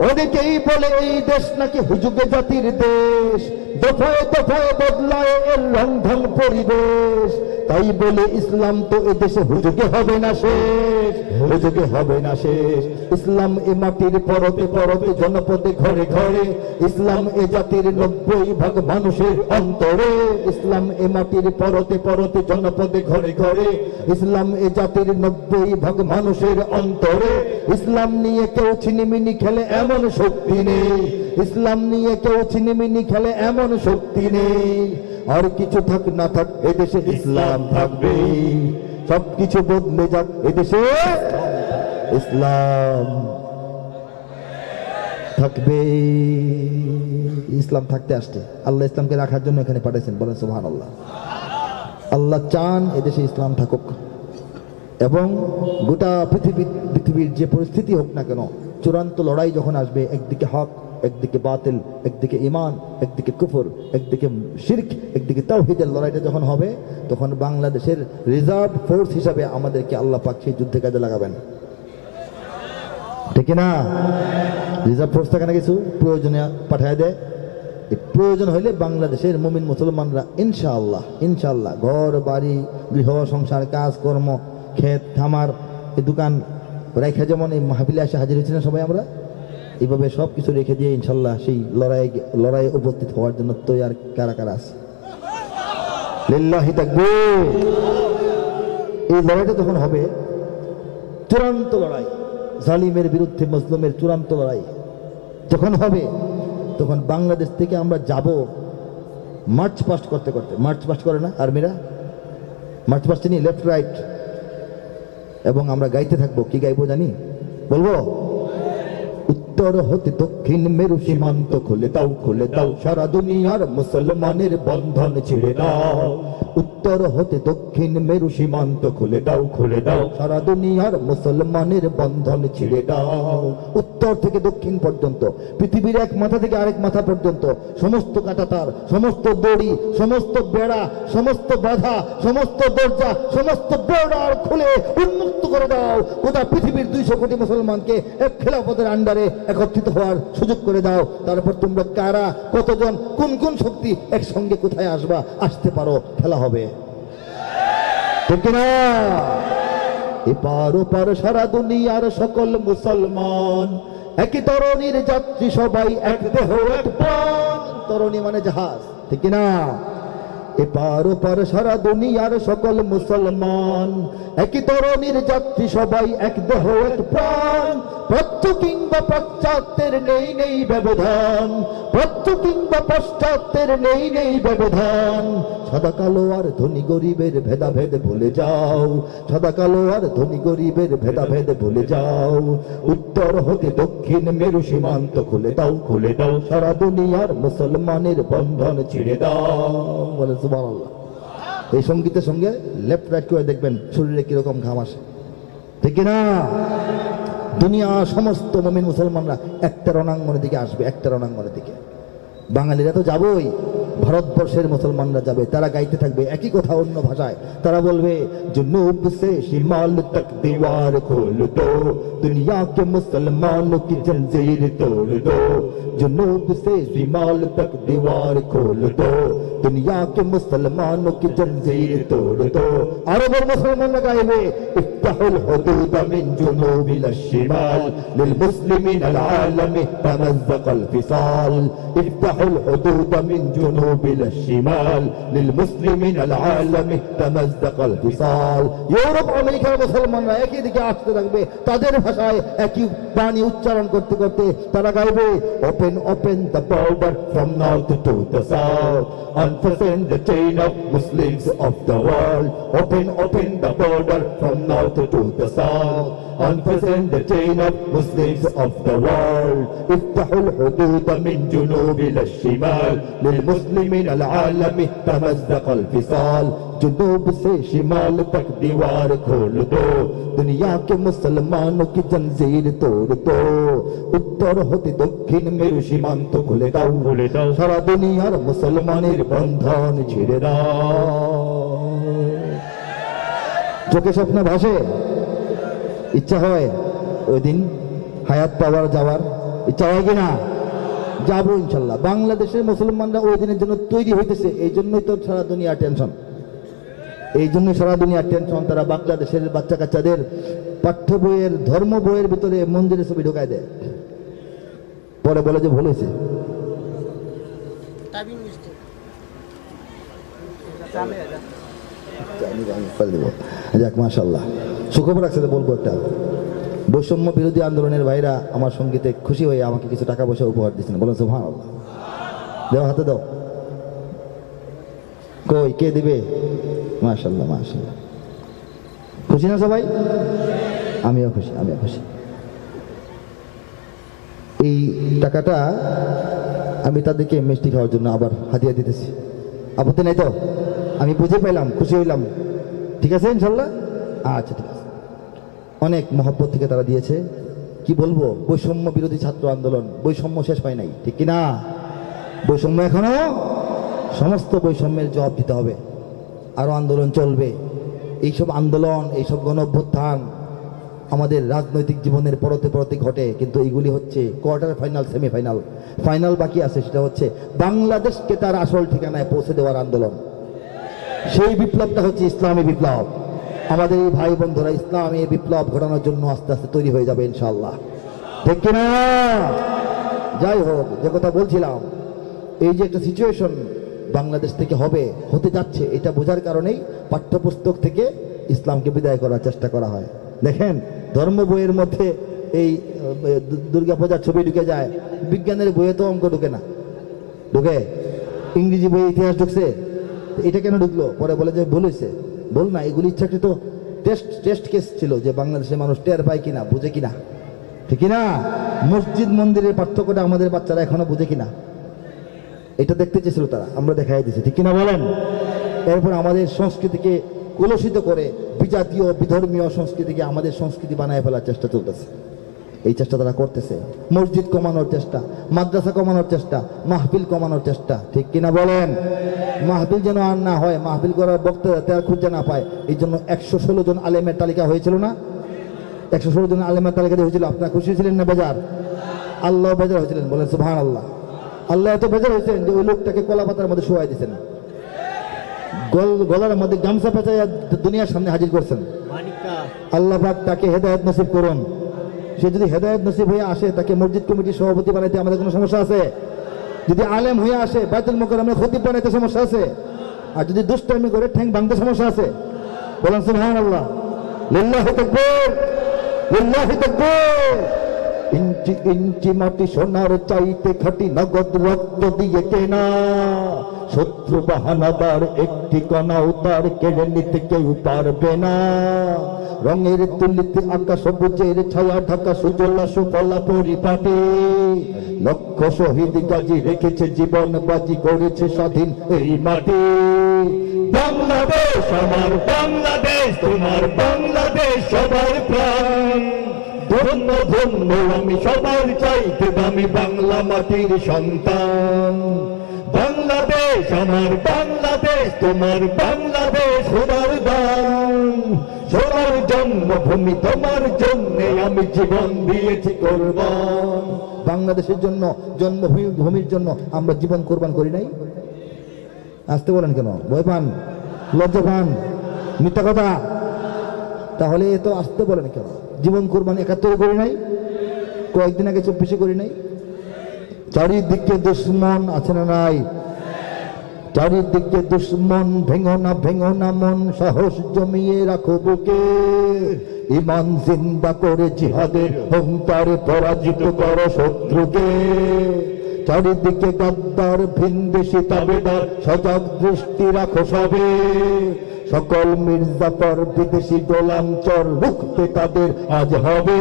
অনেকেই বলে এই দেশ নাকি হুজুগে জাতির দেশ, দফায় দফায় বদলায় এর রংধং পরিবেশ। তাই বলে ইসলাম তো এ দেশে হুজুগে হবে না শেষ, হুজুগে হবে না শেষ। ইসলাম এ মাটির পরতে পরতে জনপদে ঘরে ঘরে, ইসলাম এ জাতির 90% মানুষের অন্তরে। ইসলাম এ মাটির পরতে পরতে জনপদে ঘরে ঘরে, ইসলাম এ জাতির 90% মানুষের অন্তরে। ইসলাম নিয়ে কেউ ছিনিমিনি খেলে এমন শক্তি নেই, ইসলাম নিয়ে কেউ ছিনিমিনি খেলে এমন শক্তি নেই। আর কিছু থাক না থাক এদেশে ইসলাম থাকবে, সবকিছু বদলে যাক এদেশে ইসলাম থাকবে। ইসলাম থাকতে আসছে, আল্লাহ ইসলামকে রাখার জন্য এখানে পাঠাইছেন, বলেন সুবহানাল্লাহ। আল্লাহ চান এদেশে ইসলাম থাকুক, এবং গোটা পৃথিবীর যে পরিস্থিতি হোক না কেন, চূড়ান্ত লড়াই যখন আসবে, একদিকে হক, একদিকে বাতিল, একদিকে ঈমান, একদিকে কুফর, একদিকে শিরক, একদিকে তাওহীদের লড়াইটা যখন হবে, তখন বাংলাদেশের রিজার্ভ ফোর্স হিসাবে আমাদেরকে আল্লাহ পাক সেই যুদ্ধে কাজে লাগাবেন, ঠিক না? রিজার্ভ ফোর্স থাকে না, কিছু প্রয়োজনে পাঠায় দেয়। প্রয়োজন হইলে বাংলাদেশের মুমিন মুসলমানরা ইনশাআল্লাহ ঘর বাড়ি, গৃহ সংসার, কাজকর্ম, ক্ষেত খামার, এই দোকান রেখে, যেমন এই মাহফিলে এসে হাজির হয়েছিলেন সবাই, আমরা এইভাবে সব কিছু রেখে দিয়ে ইনশাল্লাহ সেই লড়াইয়ে উপস্থিত হওয়ার জন্য তৈয়ার কারা কারা আছে? লিল্লাহি তাকবীর। এই লড়াইটা যখন হবে, চূড়ান্ত লড়াই, জালিমের বিরুদ্ধে মজলুমের চূড়ান্ত লড়াই যখন হবে, তখন বাংলাদেশ থেকে আমরা যাব মার্চ পাস্ট করতে করতে। মার্চ পাস্ট করে না আর্মিরা? মার্চ পাস্ট চিনি, লেফট রাইট। এবং আমরা গাইতে থাকবো, কি গাইবো জানি? বলবো, উত্তর হতে দক্ষিণ মেরু সীমান্ত খুলে দাও, খুলে দাও, সারা দুনিয়ার মুসলমানের বন্ধন ছিঁড়ে দাও। উত্তর হতে দক্ষিণ মেরু সীমান্ত খুলে দাও, খুলে দাও, সারা দুনিয়ার মুসলমানের বন্ধন ছিঁড়ে দাও। উত্তর থেকে দক্ষিণ পর্যন্ত, পৃথিবীর এক মাথা থেকে আরেক মাথা পর্যন্ত সমস্ত কাঁটাতার, সমস্ত দড়ি, সমস্ত বেড়া, সমস্ত বাধা, সমস্ত দরজা, সমস্ত বর্ডার খুলে উন্মুক্ত করে দাও। গোটা পৃথিবীর 200 কোটি মুসলমানকে এক খেলাফতের আন্ডারে একত্রিত হওয়ার সুযোগ করে দাও। তারপর তোমরা কারা, কতজন, কোন কোন শক্তি একসঙ্গে কোথায় আসতে পারো, খেলা হবে, ঠিক না? এপার ওপার সারা দুনিয়ার সকল মুসলমান, একই তরণীর যাত্রী, সবাই এক দেহ এক প্রাণ। তরণী মানে জাহাজ, ঠিক না? এপার ওপার সারা দুনিয়ার সকল মুসলমান, একই তরণীর যাত্রী, সবাই এক দেহ এক প্রাণ। প্রাচ্য কিংবা পাশ্চাত্যের নেই ব্যবধান, প্রাচ্য কিংবা পাশ্চাত্যের নেই ব্যবধান। সাদা কালো আর ধনী গরিবের ভেদাভেদ ভুলে যাও, সাদা কালো আর ধনী গরিবের ভেদাভেদ ভুলে যাও। উত্তর হতে দক্ষিণ মেরু সীমান্ত খুলে দাও, খুলে দাও, সারা দুনিয়ার মুসলমানের বন্ধন ছিঁড়ে দাও। বলে সুবহানাল্লাহ। এই সঙ্গীতের সঙ্গে লেফট রাইট করে দেখবেন শরীরে কিরকম ঘাম আসে, ঠিক না? দুনিয়া সমস্ত মুমিন মুসলমানরা একটা রণাঙ্গনের দিকে আসবে, একটা রণাঙ্গনের দিকে। বাঙালিরা তো যাবই, ভারতবর্ষের মুসলমানরা যাবে, তারা গাইতে থাকবে একই কথা অন্য ভাষায়। তারা বলবে जुनूब से शिमाल तक दीवार खोल दो, दुनिया के मुसलमानों की जंजीर तोड़ दो। जुनूब से शिमाल तक दीवार खोल दो, दुनिया के मुसलमानों की जंजीर तोड़ दो। अरब और मुसलमान गाएंगे इफ्ताहुल हुदूद मिन जुनूब इला शिमाल लिल मुस्लिमीन अल आलम तमज़्ज़क़ अल फिसाल। इफ्ताहुल हुदूद मिन जुनूब इला शिमाल लिल मुस्लिमीन अल आलम तमज़्ज़क़ अल फिसाल। ইউরোপ আমেরিকার মুসলমানরা একই দিকে আসতে থাকবে, তাদের ভাষায় একই বাণী উচ্চারণ করতে করতে তারা গাইবে open open the border from north to the south, unfasten the chain of Muslims of the world. Open the border from north to the south, unfasten the chain of Muslims of the world. افتحوا الحدود من جنوب إلى الشمال للمسلمين العالم تمزق الفصال। जुनूब से शिमाल तक दीवार खोल दो, दुनिया के मुसलमानों की जंजीर तोड़ दो। उत्तर होते दक्षिण मेरु সীমান্ত খুলে দাও, সারা দুনিয়ার মুসলমানের বন্ধন ছিঁড়ে দাও। চোখে স্বপ্ন ভাসে, ইচ্ছা হয় ওই দিন হায়াত পাওয়ার যাওয়ার, ইচ্ছা হয় কিনা? যাবো ইনশাল্লাহ। বাংলাদেশের মুসলমানরা ওই দিনের জন্য তৈরি হইতেছে, এই জন্যই তো সারা দুনিয়া টেনশন, এই জন্য সারা দুনিয়ার টেনশন। তারা বাংলাদেশের বাচ্চা কাচ্চাদের পাঠ্য বইয়ের ধর্ম বইয়ের ভিতরে মন্দিরের ছবি ঢোকায় দেয়, পরে বলে যে ভুল হয়েছে। যাক মাশাআল্লাহ, সুখবর আছে বলবো একটা। বৈষম্য বিরোধী আন্দোলনের ভাইরা আমার সঙ্গীতে খুশি হয়ে আমাকে কিছু টাকা পয়সা উপহার দিচ্ছেন, বলেন সুবহানাল্লাহ। দেও, হাতে দাও। কই কে দিবে? মাশাআল্লাহ মাশাআল্লাহ, খুশি না সবাই? আমিও খুশি, আমিও খুশি। এই টাকাটা আমি তাদেরকে মিষ্টি খাওয়ার জন্য আবার হাদিয়া দিতেছি, আপত্তি নাই তো? আমি বুঝে পেলাম, খুশি হইলাম, ঠিক আছে ইনশাল্লাহ? আচ্ছা ঠিক আছে। অনেক মহব্বত থেকে তারা দিয়েছে। কি বলবো, বৈষম্য বিরোধী ছাত্র আন্দোলন, বৈষম্য শেষ হয় নাই, ঠিক কিনা? বৈষম্য এখনো, সমস্ত বৈষম্যের জবাব দিতে হবে, আরো আন্দোলন চলবে। এইসব আন্দোলন, এইসব গণ অভ্যুত্থান আমাদের রাজনৈতিক জীবনের পরতে পরতে ঘটে, কিন্তু এইগুলি হচ্ছে কোয়ার্টার ফাইনাল, সেমিফাইনাল, ফাইনাল বাকি আছে, সেটা হচ্ছে বাংলাদেশকে তার আসল ঠিকানায় পৌঁছে দেওয়ার আন্দোলন। সেই বিপ্লবটা হচ্ছে ইসলামী বিপ্লব। আমাদের এই ভাই বন্ধুরা ইসলামী বিপ্লব ঘটানোর জন্য আস্তে আস্তে তৈরি হয়ে যাবে ইনশাআল্লাহ, ঠিক কিনা? যাই হোক, যে কথা বলছিলাম, এই যে একটা সিচুয়েশন বাংলাদেশ থেকে হতে যাচ্ছে, এটা বোঝার কারণেই পাঠ্যপুস্তক থেকে ইসলামকে বিদায় করার চেষ্টা করা হয়। দেখেন, ধর্ম বইয়ের মধ্যে এই দুর্গাপূজার ছবি ঢুকে যায়, বিজ্ঞানের বইয়ে তো অঙ্ক ঢুকে না, ঢুকে ইংরেজি বইয়ে ইতিহাস ঢুকছে, এটা কেন ঢুকলো? পরে বলে যে ভুল হয়েছে। বল না, এগুলি ইচ্ছাকৃত টেস্ট কেস ছিল যে বাংলাদেশের মানুষ টের পায় কিনা, বুঝে কিনা, ঠিক কিনা? মসজিদ মন্দিরের পার্থক্যটা আমাদের বাচ্চারা এখনো বুঝে কিনা, এটা দেখতে চেয়েছিল তারা, আমরা দেখাই দিচ্ছি, ঠিক কিনা বলেন? এরপর আমাদের সংস্কৃতিকে কলুষিত করে বিজাতীয় বিধর্মীয় সংস্কৃতিকে আমাদের সংস্কৃতি বানায় ফেলার চেষ্টা চলতেছে। এই চেষ্টা তারা করতেছে, মসজিদ কমানোর চেষ্টা, মাদ্রাসা কমানোর চেষ্টা, মাহফিল কমানোর চেষ্টা, ঠিক কিনা বলেন? মাহফিল যেন আর না হয়, মাহফিল করার বক্তা তারা খুঁজে না পায়, এই জন্য 116 জন আলেমের তালিকা হয়েছিল না? 116 জন আলেমের তালিকা হয়েছিল। আপনারা খুশি ছিলেন না বেজার? আল্লাহ বেজার হয়েছিলেন, বলেন সুবহানাল্লাহ। আল্লাহ এত বেজার হয়েছেন যে ওই লোকটাকে কলা পাতার মধ্যে শোয়াই দিয়েছেন, গলার মধ্যে গামছা পেঁচাইয়া দুনিয়ার সামনে হাজির করছেন। আল্লাহ পাক তাকে হেদায়েত নসিব করুন। সে যদি হেদায়েত নসিব হয়ে আসে, তাকে মসজিদ কমিটির সভাপতি বানাইতে আমাদের কোনো সমস্যা আছে? যদি আলেম হয়ে আসে, বাইতুল মুকাররমে খতিব বানাইতে সমস্যা আছে? আর যদি দুষ্টামি করে ঠ্যাং ভাঙতে সমস্যা আছে? বলেন সুবহানাল্লাহ। লিল্লাহি তাকবীর, লিল্লাহি তাকবীর। ইঞ্চি ইঞ্চি মাটি সোনার চাইতে খাঁটি, নগদ রক্ত দিয়ে কেনা। শত্রু বাহানাদার একটি কণাও তার কেড়ে নিতে কেউ পারবে না। রঙের তুলিতে আঁকা সবুজের ছায়া ঢাকা সুজলা সুফলা পরিপাটি। লক্ষ শহীদ গাজী রেখেছে জীবন বাজি, করেছে স্বাধীন এই মাটি। বাংলাদেশ আমার বাংলাদেশ, তোমার বাংলাদেশ সবার প্রাণ। ধন্য ধন্য আমি সবার চাইতে দামি বাংলা মাটির সন্তান। বাংলাদেশ আমার বাংলাদেশ, তোমার বাংলাদেশ খোদার দান। সোনার জন্মভূমি তোমার জন্য আমি জীবন দিয়েছি কোরবান। বাংলাদেশের জন্য, জন্মভূমির জন্য আমরা জীবন কোরবান করি নাই? আসতে বলেন কেন? ভয় পান, লজ্জা পান, মিথ্যা কথা? তাহলে এ তো আসতে বলেন কেন? জীবন কোরবান ৭১ করি নাই? কয়েকদিন আগে ২৪ করি নাই? চারিদিকে দুশ্মন আছে না নাই? চারিদিকে দুশ্মন, ভেঙো না মন, সাহস জমিয়ে রাখো বুকে। ইমান জিন্দা করে জিহাদের হুঙ্কারে পরাজিত করো শত্রুকে। চারিদিকে গদ্দার ভিনদেশি তাবেদার, সজাগ দৃষ্টি রাখো সবে। সকল মির্জাফর বিদেশি গোলামচর, রুখতে তাদের আজ হবে।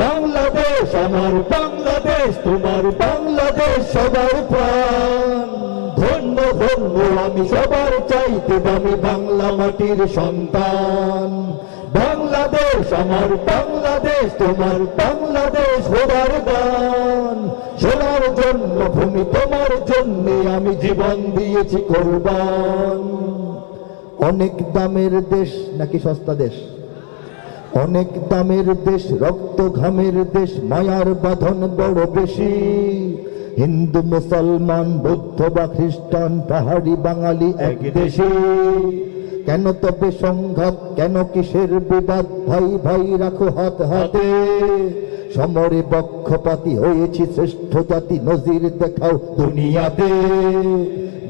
বাংলাদেশ আমার বাংলাদেশ, তোমার বাংলাদেশ সবার প্রাণ। ধন্য ধন্য আমি সবার চাইতে দামি বাংলা মাটির সন্তান। বাংলাদেশ আমার বাংলাদেশ, তোমার বাংলাদেশ খোদার দান। সোনার জন্মভূমি তোমার জন্য আমি জীবন দিয়েছি কোরবান। অনেক দামের দেশ নাকি সস্তা দেশ? অনেক দামের দেশ, রক্ত ঘামের দেশ, মায়ার বাঁধন বড় বেশি। হিন্দু মুসলমান বৌদ্ধ বা খ্রিস্টান পাহাড়ি বাঙালি এক দেশে। কেন তবে সংঘাত, কেন কিসের বিবাদ? ভাই ভাই রাখো হাত হাতে। সমরে পক্ষপাতী হয়েছি শ্রেষ্ঠ জাতি, নজির দেখাও দুনিয়াতে।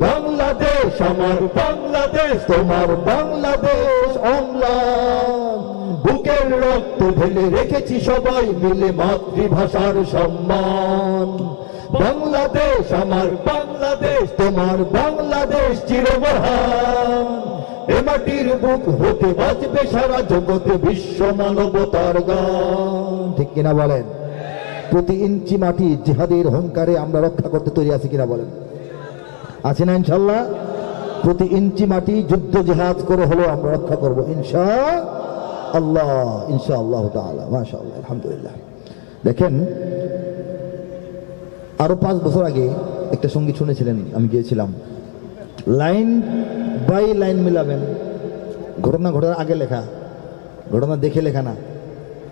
বাংলাদেশ আমার বাংলাদেশ, তোমার বাংলাদেশ অম্লান। বুকের রক্ত ঢেলে রেখেছি সবাই মিলে মাতৃভাষার সম্মান। বাংলাদেশ আমার বাংলাদেশ, তোমার বাংলাদেশ চিরমহান। এ মাটির বুক হতে বাঁচবে সারা জগতে বিশ্ব মানবতার গান। ঠিক কিনা বলেন? প্রতি ইঞ্চি মাটি জিহাদের হুঙ্কারে আমরা রক্ষা করতে তৈরি আছি কিনা বলেন? আছে না ইনশাল্লাহ? প্রতি ইঞ্চি মাটি যুদ্ধ জিহাদ করে হলো আমরা রক্ষা করবো ইনশাআল্লাহ, ইনশাআল্লাহ তাআলা। মাশাআল্লাহ, আলহামদুলিল্লাহ। দেখেন, আরো ৫ বছর আগে একটা সঙ্গীত শুনেছিলেন, আমি গিয়েছিলাম। লাইন বাই লাইন মিলাবেন, ঘটনা ঘটার আগে লেখা, ঘটনা দেখে লেখা না।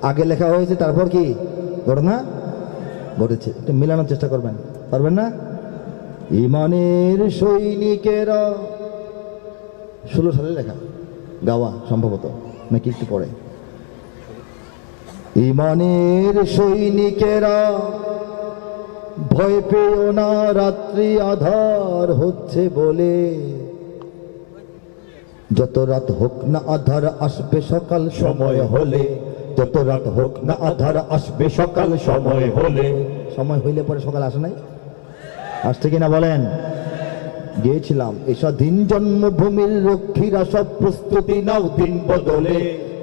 আগে লেখা হয়েছে, তারপর কি ঘটনা ঘটেছে, একটু মিলানোর চেষ্টা করবেন। পারবেন না? ইমানের সৈনিকেরা, ১৬ সালে লেখা, গাওয়া সম্ভবত, নাকি একটু পরে। ইমানের সৈনিকেরা ভয় পেও না, রাত্রি আধার হচ্ছে বলে। যত রাত হোক না আধার আসবে সকাল সময় হলে। যত রাত হোক না আধার আসবে সকাল সময় হলে। সময় হইলে পরে সকাল আসে নাই? আসছে কিনা বলেন? গিয়েছিলাম। এই স্বাধীন জন্মভূমির রক্ষীরা সব প্রস্তুতি নাও দিন বদলে।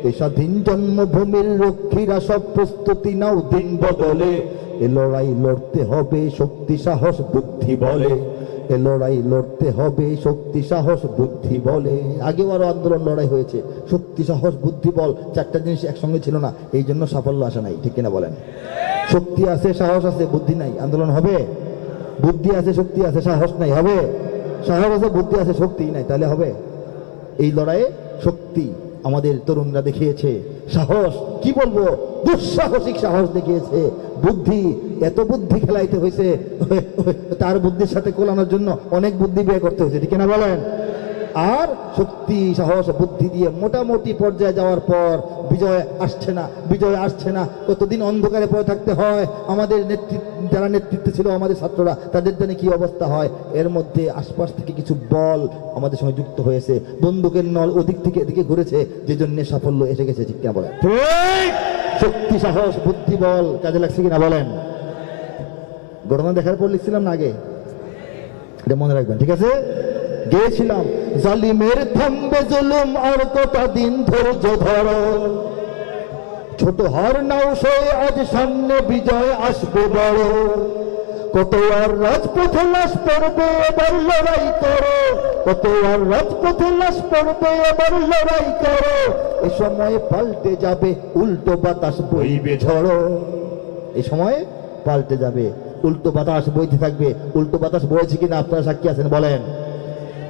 এই স্বাধীন জন্মভূমির রক্ষীরা সব প্রস্তুতি নাও দিন বদলে। এ লড়াই লড়তে হবে শক্তি সাহস বুদ্ধি বলে। এ লড়াই লড়তে হবে শক্তি সাহস বুদ্ধি বলে। আগেও আরো আন্দোলন লড়াই হয়েছে, শক্তি সাহস বুদ্ধি বল, 4টা জিনিস একসঙ্গে ছিল না, এই জন্য সাফল্য আসে নাই। ঠিক কিনা বলেন? শক্তি আছে, সাহস আছে, বুদ্ধি নাই, আন্দোলন হবে? বুদ্ধি আছে, শক্তি আছে, সাহস নাই, হবে? সাহস আছে, বুদ্ধি আছে, শক্তি নাই, তাহলে হবে? এই লড়াইয়ে শক্তি আমাদের তরুণরা দেখিয়েছে, সাহস কি বলবো, দুঃসাহসিক সাহস দেখিয়েছে। বুদ্ধি, এত বুদ্ধি খেলাইতে হয়েছে, তার বুদ্ধির সাথে কোলানোর জন্য অনেক বুদ্ধি ব্যয় করতে হয়েছে। ঠিক না বলেন? আর শক্তি সাহস বুদ্ধি দিয়ে মোটামুটি পর্যায়ে যাওয়ার পর বিজয় আসছে না, বিজয় আসছে না। কতদিন অন্ধকারে পড়ে থাকতে হয়। আমাদের যারা নেতৃত্বে ছিল, আমাদের ছাত্ররা, তাদের জন্য কি অবস্থা হয়। এর মধ্যে আশপাশ থেকে কিছু বল আমাদের সঙ্গে যুক্ত হয়েছে, বন্দুকের নল ওদিক থেকে এদিকে ঘুরেছে, যে জন্য সাফল্য এসে গেছে। ঠিক না বলেন? শক্তি সাহস বুদ্ধি বল কাজে লাগছে কিনা বলেন? ঘটনা দেখার পর লিখছিলাম না আগে, এটা মনে রাখবেন, ঠিক আছে? গিয়েছিলাম। জালিমের থামবে জুলুম আর কটা দিন ধৈর্য ধরো। ছোট হার নাও সয়ে আজ সামনে বিজয় আসবে বড়। কত আর রাজপথে লাশ পড়বে, এবার লড়াই করো। কত আর রাজপথে লাশ পড়বে, এবার লড়াই করো। এ সময় পাল্টে যাবে, উল্টো বাতাস বইবে ঝড়ো। এই সময় পাল্টে যাবে, উল্টো বাতাস বইতে থাকবে। উল্টো বাতাস বইছে কিনা আপনারা সাক্ষী আছেন, বলেন।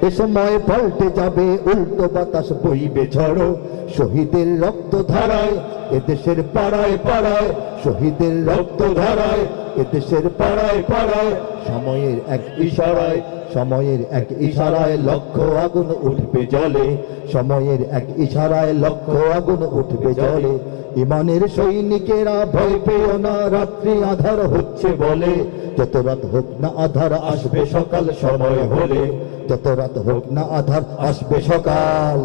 এ সময় পাল্টে যাবে, উল্টো বাতাস বইবে ঝড়ো, শহীদের রক্ত ধারায় এদেশের পাড়ায় পাড়ায়, শহীদের রক্ত ধারায় এদেশের পাড়ায় পাড়ায়। সময়ের এক ইশারায়, সময়ের এক ইশারায় লক্ষ আগুন উঠবে জলে, সময়ের এক ইশারায় লক্ষ আগুন উঠবে জলে। ইমানের সৈনিকেরা ভয় পেও না, রাত্রি আধার হচ্ছে বলে, যত রাত হোক না আধার আসবে সকাল সময় হলে, যত রাত হোক না আধার আসবে সকাল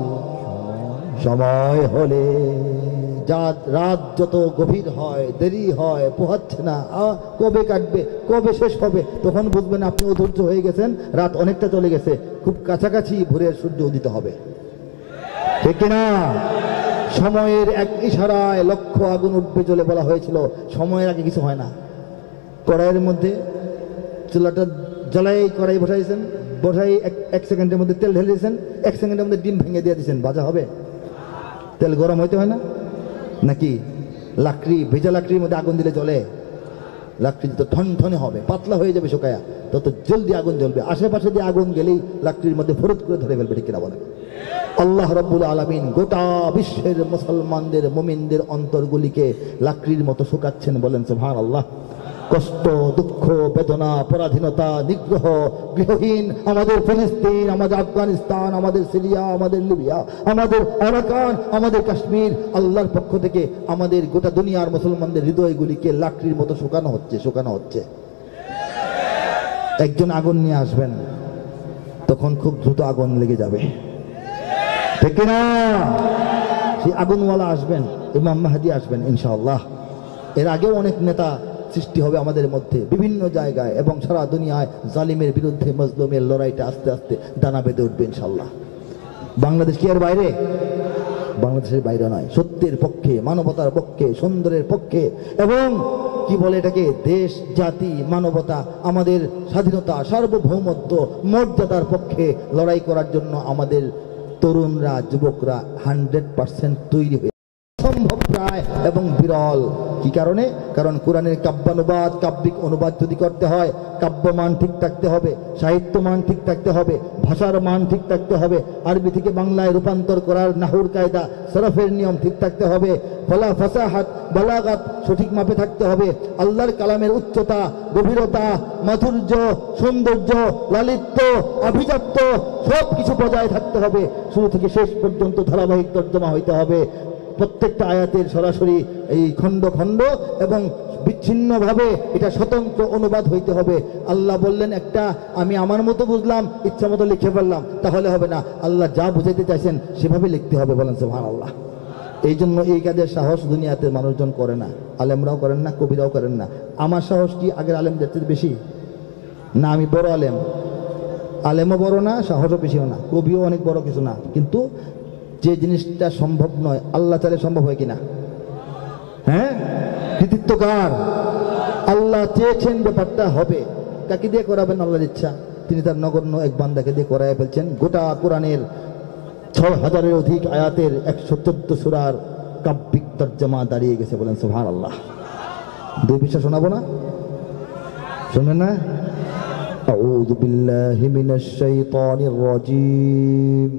সময় হলে। রাত যত গভীর হয়, দেরি হয়, পোহাচ্ছে না, কবে কাটবে, কবে শেষ হবে, তখন বুঝবেন আপনি অধৈর্য হয়ে গেছেন, রাত অনেকটা চলে গেছে, খুব কাছাকাছি ভোরের সূর্য উদিত হবে, ঠিক কিনা? সময়ের এক ইশারায় লক্ষ আগুন উঠবে চলে বলা হয়েছিল। সময়ের আগে কিছু হয় না। কড়াইয়ের মধ্যে চুলাটা জ্বালাই কড়াই বসাইছেন, বসাই এক সেকেন্ডের মধ্যে তেল ঢেলে দিয়েছেন, 1 সেকেন্ডের মধ্যে ডিম ভেঙে দিয়ে দিয়েছেন, ভাজা হবে? তেল গরম হইতে হয় না নাকি? লাকড়ি, ভেজা লাকড়ির মধ্যে আগুন দিলে চলে? লাকড়ি যত ঠনঠনে হবে, পাতলা হয়ে যাবে শুকায়া, তত জলদি আগুন জ্বলবে। আশেপাশে দিয়ে আগুন গেলেই লাকড়ির মধ্যে ফরত করে ধরে ফেলবে, ঠিক কিনা বলেন? আল্লাহ রাব্বুল আলামিন গোটা বিশ্বের মুসলমানদের, মুমিনদের অন্তরগুলিকে লাকড়ির মতো শুকাচ্ছেন, বলেন সুবহানাল্লাহ। কষ্ট, দুঃখ, বেদনা, পরাধীনতা, নিগ্রহ, গৃহহীন আমাদের ফিলিস্তিন, আমাদের আফগানিস্তান, আমাদের সিরিয়া, আমাদের লিবিয়া, আমাদের আরাকান, আমাদের কাশ্মীর, আল্লাহর পক্ষ থেকে আমাদের গোটা দুনিয়ার মুসলমানদের হৃদয়গুলিকে লাকড়ির মতো শুকানো হচ্ছে, শুকানো হচ্ছে। একজন আগুন নিয়ে আসবেন, তখন খুব দ্রুত আগুন লেগে যাবে, ঠিক কিনা? সেই আগুনওয়ালা আসবেন, ইমাম মাহদী আসবেন ইনশাআল্লাহ। এর আগেও অনেক নেতা সৃষ্টি হবে আমাদের মধ্যে বিভিন্ন জায়গায়, এবং সারা দুনিয়ায় জালিমের বিরুদ্ধে মজলুমের লড়াইটা আস্তে আস্তে দানা বেঁধে উঠবে ইনশাআল্লাহ। বাংলাদেশ কি এর বাইরে? বাংলাদেশের বাইরে নয়, সত্যের পক্ষে, মানবতার পক্ষে, সুন্দরের পক্ষে, এবং কি বলে এটাকে, দেশ, জাতি, মানবতা, আমাদের স্বাধীনতা, সার্বভৌমত্ব, মর্যাদার পক্ষে লড়াই করার জন্য আমাদের তরুণরা, যুবকরা 100% তৈরি হয়ে সম্ভব প্রায় এবং বিরল। কি কারণে? কারণ কোরআনের কাব্যানুবাদ, কাব্যিক অনুবাদ যদি করতে হয়, কাব্য মান ঠিক থাকতে হবে, সাহিত্য মান ঠিক থাকতে হবে, ভাষার মান ঠিক থাকতে হবে, আরবি থেকে বাংলায় রূপান্তর করার নাহুর কায়দা, সরফের নিয়ম ঠিক থাকতে হবে, ফলা ফাসাহাত, বালাগাত সঠিক মাপে থাকতে হবে, আল্লাহর কালামের উচ্চতা, গভীরতা, মাধুর্য, সৌন্দর্য, লালিত্য, আভিজাত্য সব কিছু বজায় থাকতে হবে। শুরু থেকে শেষ পর্যন্ত ধারাবাহিক তর্জমা হইতে হবে। প্রত্যেকটা আয়াতের সরাসরি এই খণ্ড খণ্ড এবং বিচ্ছিন্নভাবে এটা স্বতন্ত্র অনুবাদ হইতে হবে। আল্লাহ বললেন একটা, আমি আমার মতো বুঝলাম, ইচ্ছা মতো লিখে ফেললাম, তাহলে হবে না। আল্লাহ যা বুঝাইতে চাইছেন সেভাবে লিখতে হবে, বলেন সুবহানাল্লাহ। এই জন্য এই কাজের সাহস দুনিয়াতে মানুষজন করে না, আলেমরাও করেন না, কবিরাও করেন না। আমার সাহস কি আগের আলেমদের চেয়ে বেশি? না, আমি বড় আলেম, আলেমও বড় না, সাহসও বেশিও না, কবিও অনেক বড় কিছু না। কিন্তু যে জিনিসটা সম্ভব নয়, আল্লাহ চাইলে সম্ভব হয় কিনা? হ্যাঁ, কৃতিত্ব কার? আল্লাহ চেয়েছেন ব্যাপারটা হবে। কাকে দিয়ে করাবেন? আল্লাহর ইচ্ছা। তিনি তার নগণ্য এক বান্দাকে দিয়ে করায় ফেলছেন। গোটা কোরআনের 6000-এর অধিক আয়াতের 114 সূরার কাব্যিক তর্জমা দাঁড়িয়ে গেছে, বলেন সুবহানাল্লাহ। 2 পৃষ্ঠা শোনাবো না? শুনবেন না? আউযু বিল্লাহি মিনাশ শাইতানির রাজীম।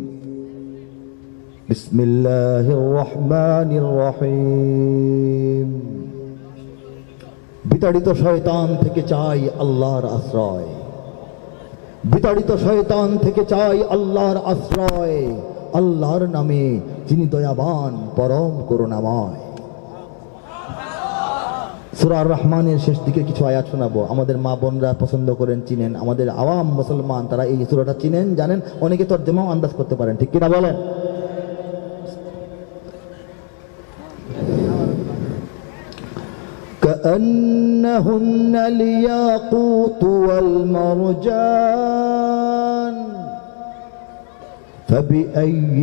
বিসমিল্লাহির রহমানির রহিম। বিতাড়িত শয়তান থেকে চাই আল্লাহর আশ্রয়, বিতাড়িত শয়তান থেকে চাই আল্লাহর আশ্রয়, আল্লাহর নামে যিনি দয়াবান পরম করুণাময়। সূরা রহমানের শেষ দিকে কিছু আয়াত শোনাবো। আমাদের মা বোনরা পছন্দ করেন, চিনেন, আমাদের আওয়াম মুসলমান তারা এই সূরাটা চিনেন, জানেন, অনেকে তর্জমাও আন্দাজ করতে পারেন, ঠিক কিনা বলেন? كأنهن الياقوت والمرجان فبأي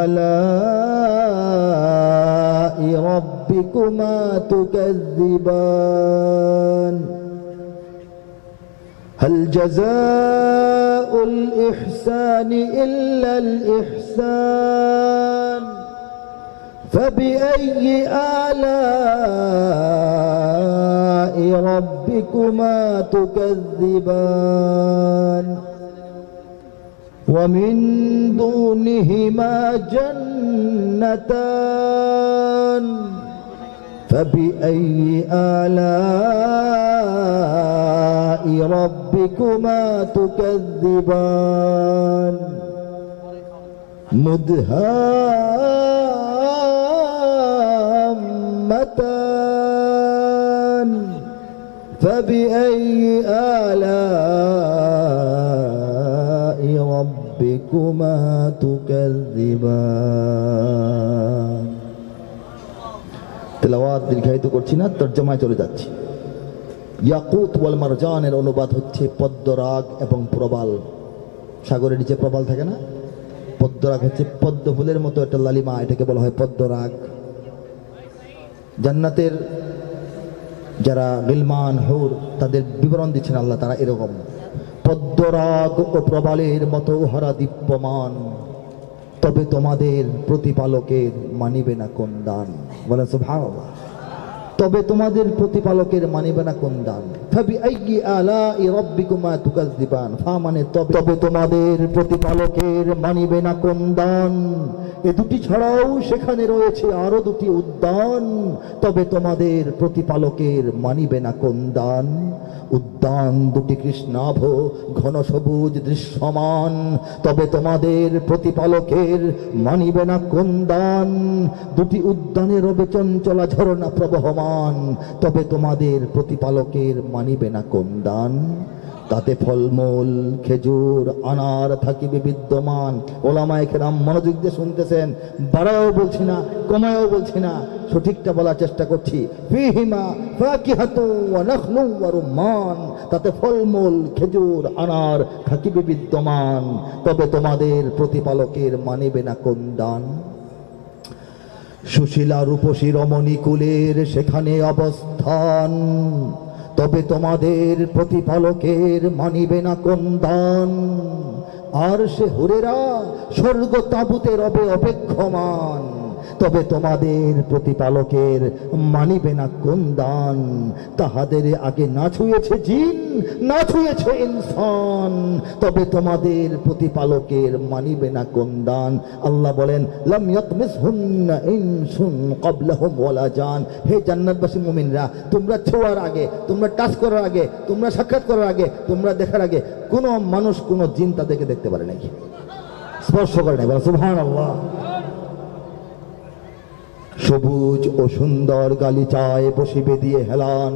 آلاء ربكما تكذبان هل جزاء الإحسان إلا الإحسان فبأي آلاء ربكما ربكما تكذبان ومن دونهما جنتان فبأي آلاء ربكما تكذبان مدهامتان فبأي آلاء ربكما تكذبان তেলাওয়াত দীর্ঘায়িত করছি না, তরজমায় চলে যাচ্ছি। ইয়াকুত ওয়াল মারজানের অনুবাদ হচ্ছে পদ্মরাগ এবং প্রবাল। সাগরের নিচে প্রবাল থাকে না, পদ্মরাগ হচ্ছে পদ্ম ফুলের মতো একটা লালিমা, এটাকে বলা হয় পদ্মরাগ। জান্নাতের যারা গিলমান হুর তাদের বিবরণ দিচ্ছেন আল্লাহ, তারা এরকম পদ্মরাগ ও প্রবালের মতো উহারা দীপ্যমান, তবে তোমাদের প্রতিপালকের মানিবে না কোন দান। বলেন সুবহানাল্লাহ। তবে তোমাদের প্রতিপালকের মানিবে না কোন দান। ফাবিআইয়ি আলাই রাব্বিকুমা তুকাযযিবান, ফা মানে তবে তোমাদের প্রতিপালকের মানিবে না কোন দান। এ দুটি ছাড়াও সেখানে রয়েছে আরো দুটি উদ্যান, তবে তোমাদের প্রতিপালকের মানিবে না কোন দান। উদ্যান দুটি কৃষ্ণাভ ঘন সবুজ দৃশ্যমান, তবে তোমাদের প্রতিপালকের মানিবে না কোন দান। দুটি উদ্যানে রবে চঞ্চলা ঝরনা প্রবহমান, তবে তোমাদের প্রতিপালকের মানিবে না কোন দান। তাতে ফলমূল খেজুর আনার থাকিবে বিদ্যমান। ওলামায়ে কেরাম মনোযোগ দিয়ে শুনতেছেন, বাড়াও বলছি না, কমায়ও বলছি না, সঠিকটা বলার চেষ্টা করছি। ফিহিমা ফাকিহাতু ওয়া নাখলু ওয়া রুম্মান, তাতে ফলমূল খেজুর আনার থাকিবে বিদ্যমান, তবে তোমাদের প্রতিপালকের মানিবে না কোন দান। সুশীলা রূপসী রমণী কুলের সেখানে অবস্থান, তবে তোমাদের প্রতিপালকের মানিবে না কোন দান। আর সে হুরেরা স্বর্গ তাঁবুতে রবে অপেক্ষমান, তবে তোমাদের প্রতিপালকের মানিবে না কোন দান। তাহাদের আগে না ছুঁয়েছে জিন, না ছুঁয়েছে ইনসান, তবে তোমাদের প্রতিপালকের মানিবে না কোন দান। আল্লাহ বলেন, লাম ইয়াতমিসহুন্না ইনসুন ক্বাবলাহুম ওয়ালা জান। হে জান্নাতবাসী মুমিনরা, তোমরা ছোঁয়ার আগে, তোমরা টাচ করার আগে, তোমরা সাক্ষাৎ করার আগে, তোমরা দেখার আগে কোনো মানুষ কোনো জিন তাদেরকে দেখতে পারে নাই, স্পর্শ করে নাই। সুবহানাল্লাহ। সবুজ ও সুন্দর গালিচায় বসিবে দিয়ে হেলান,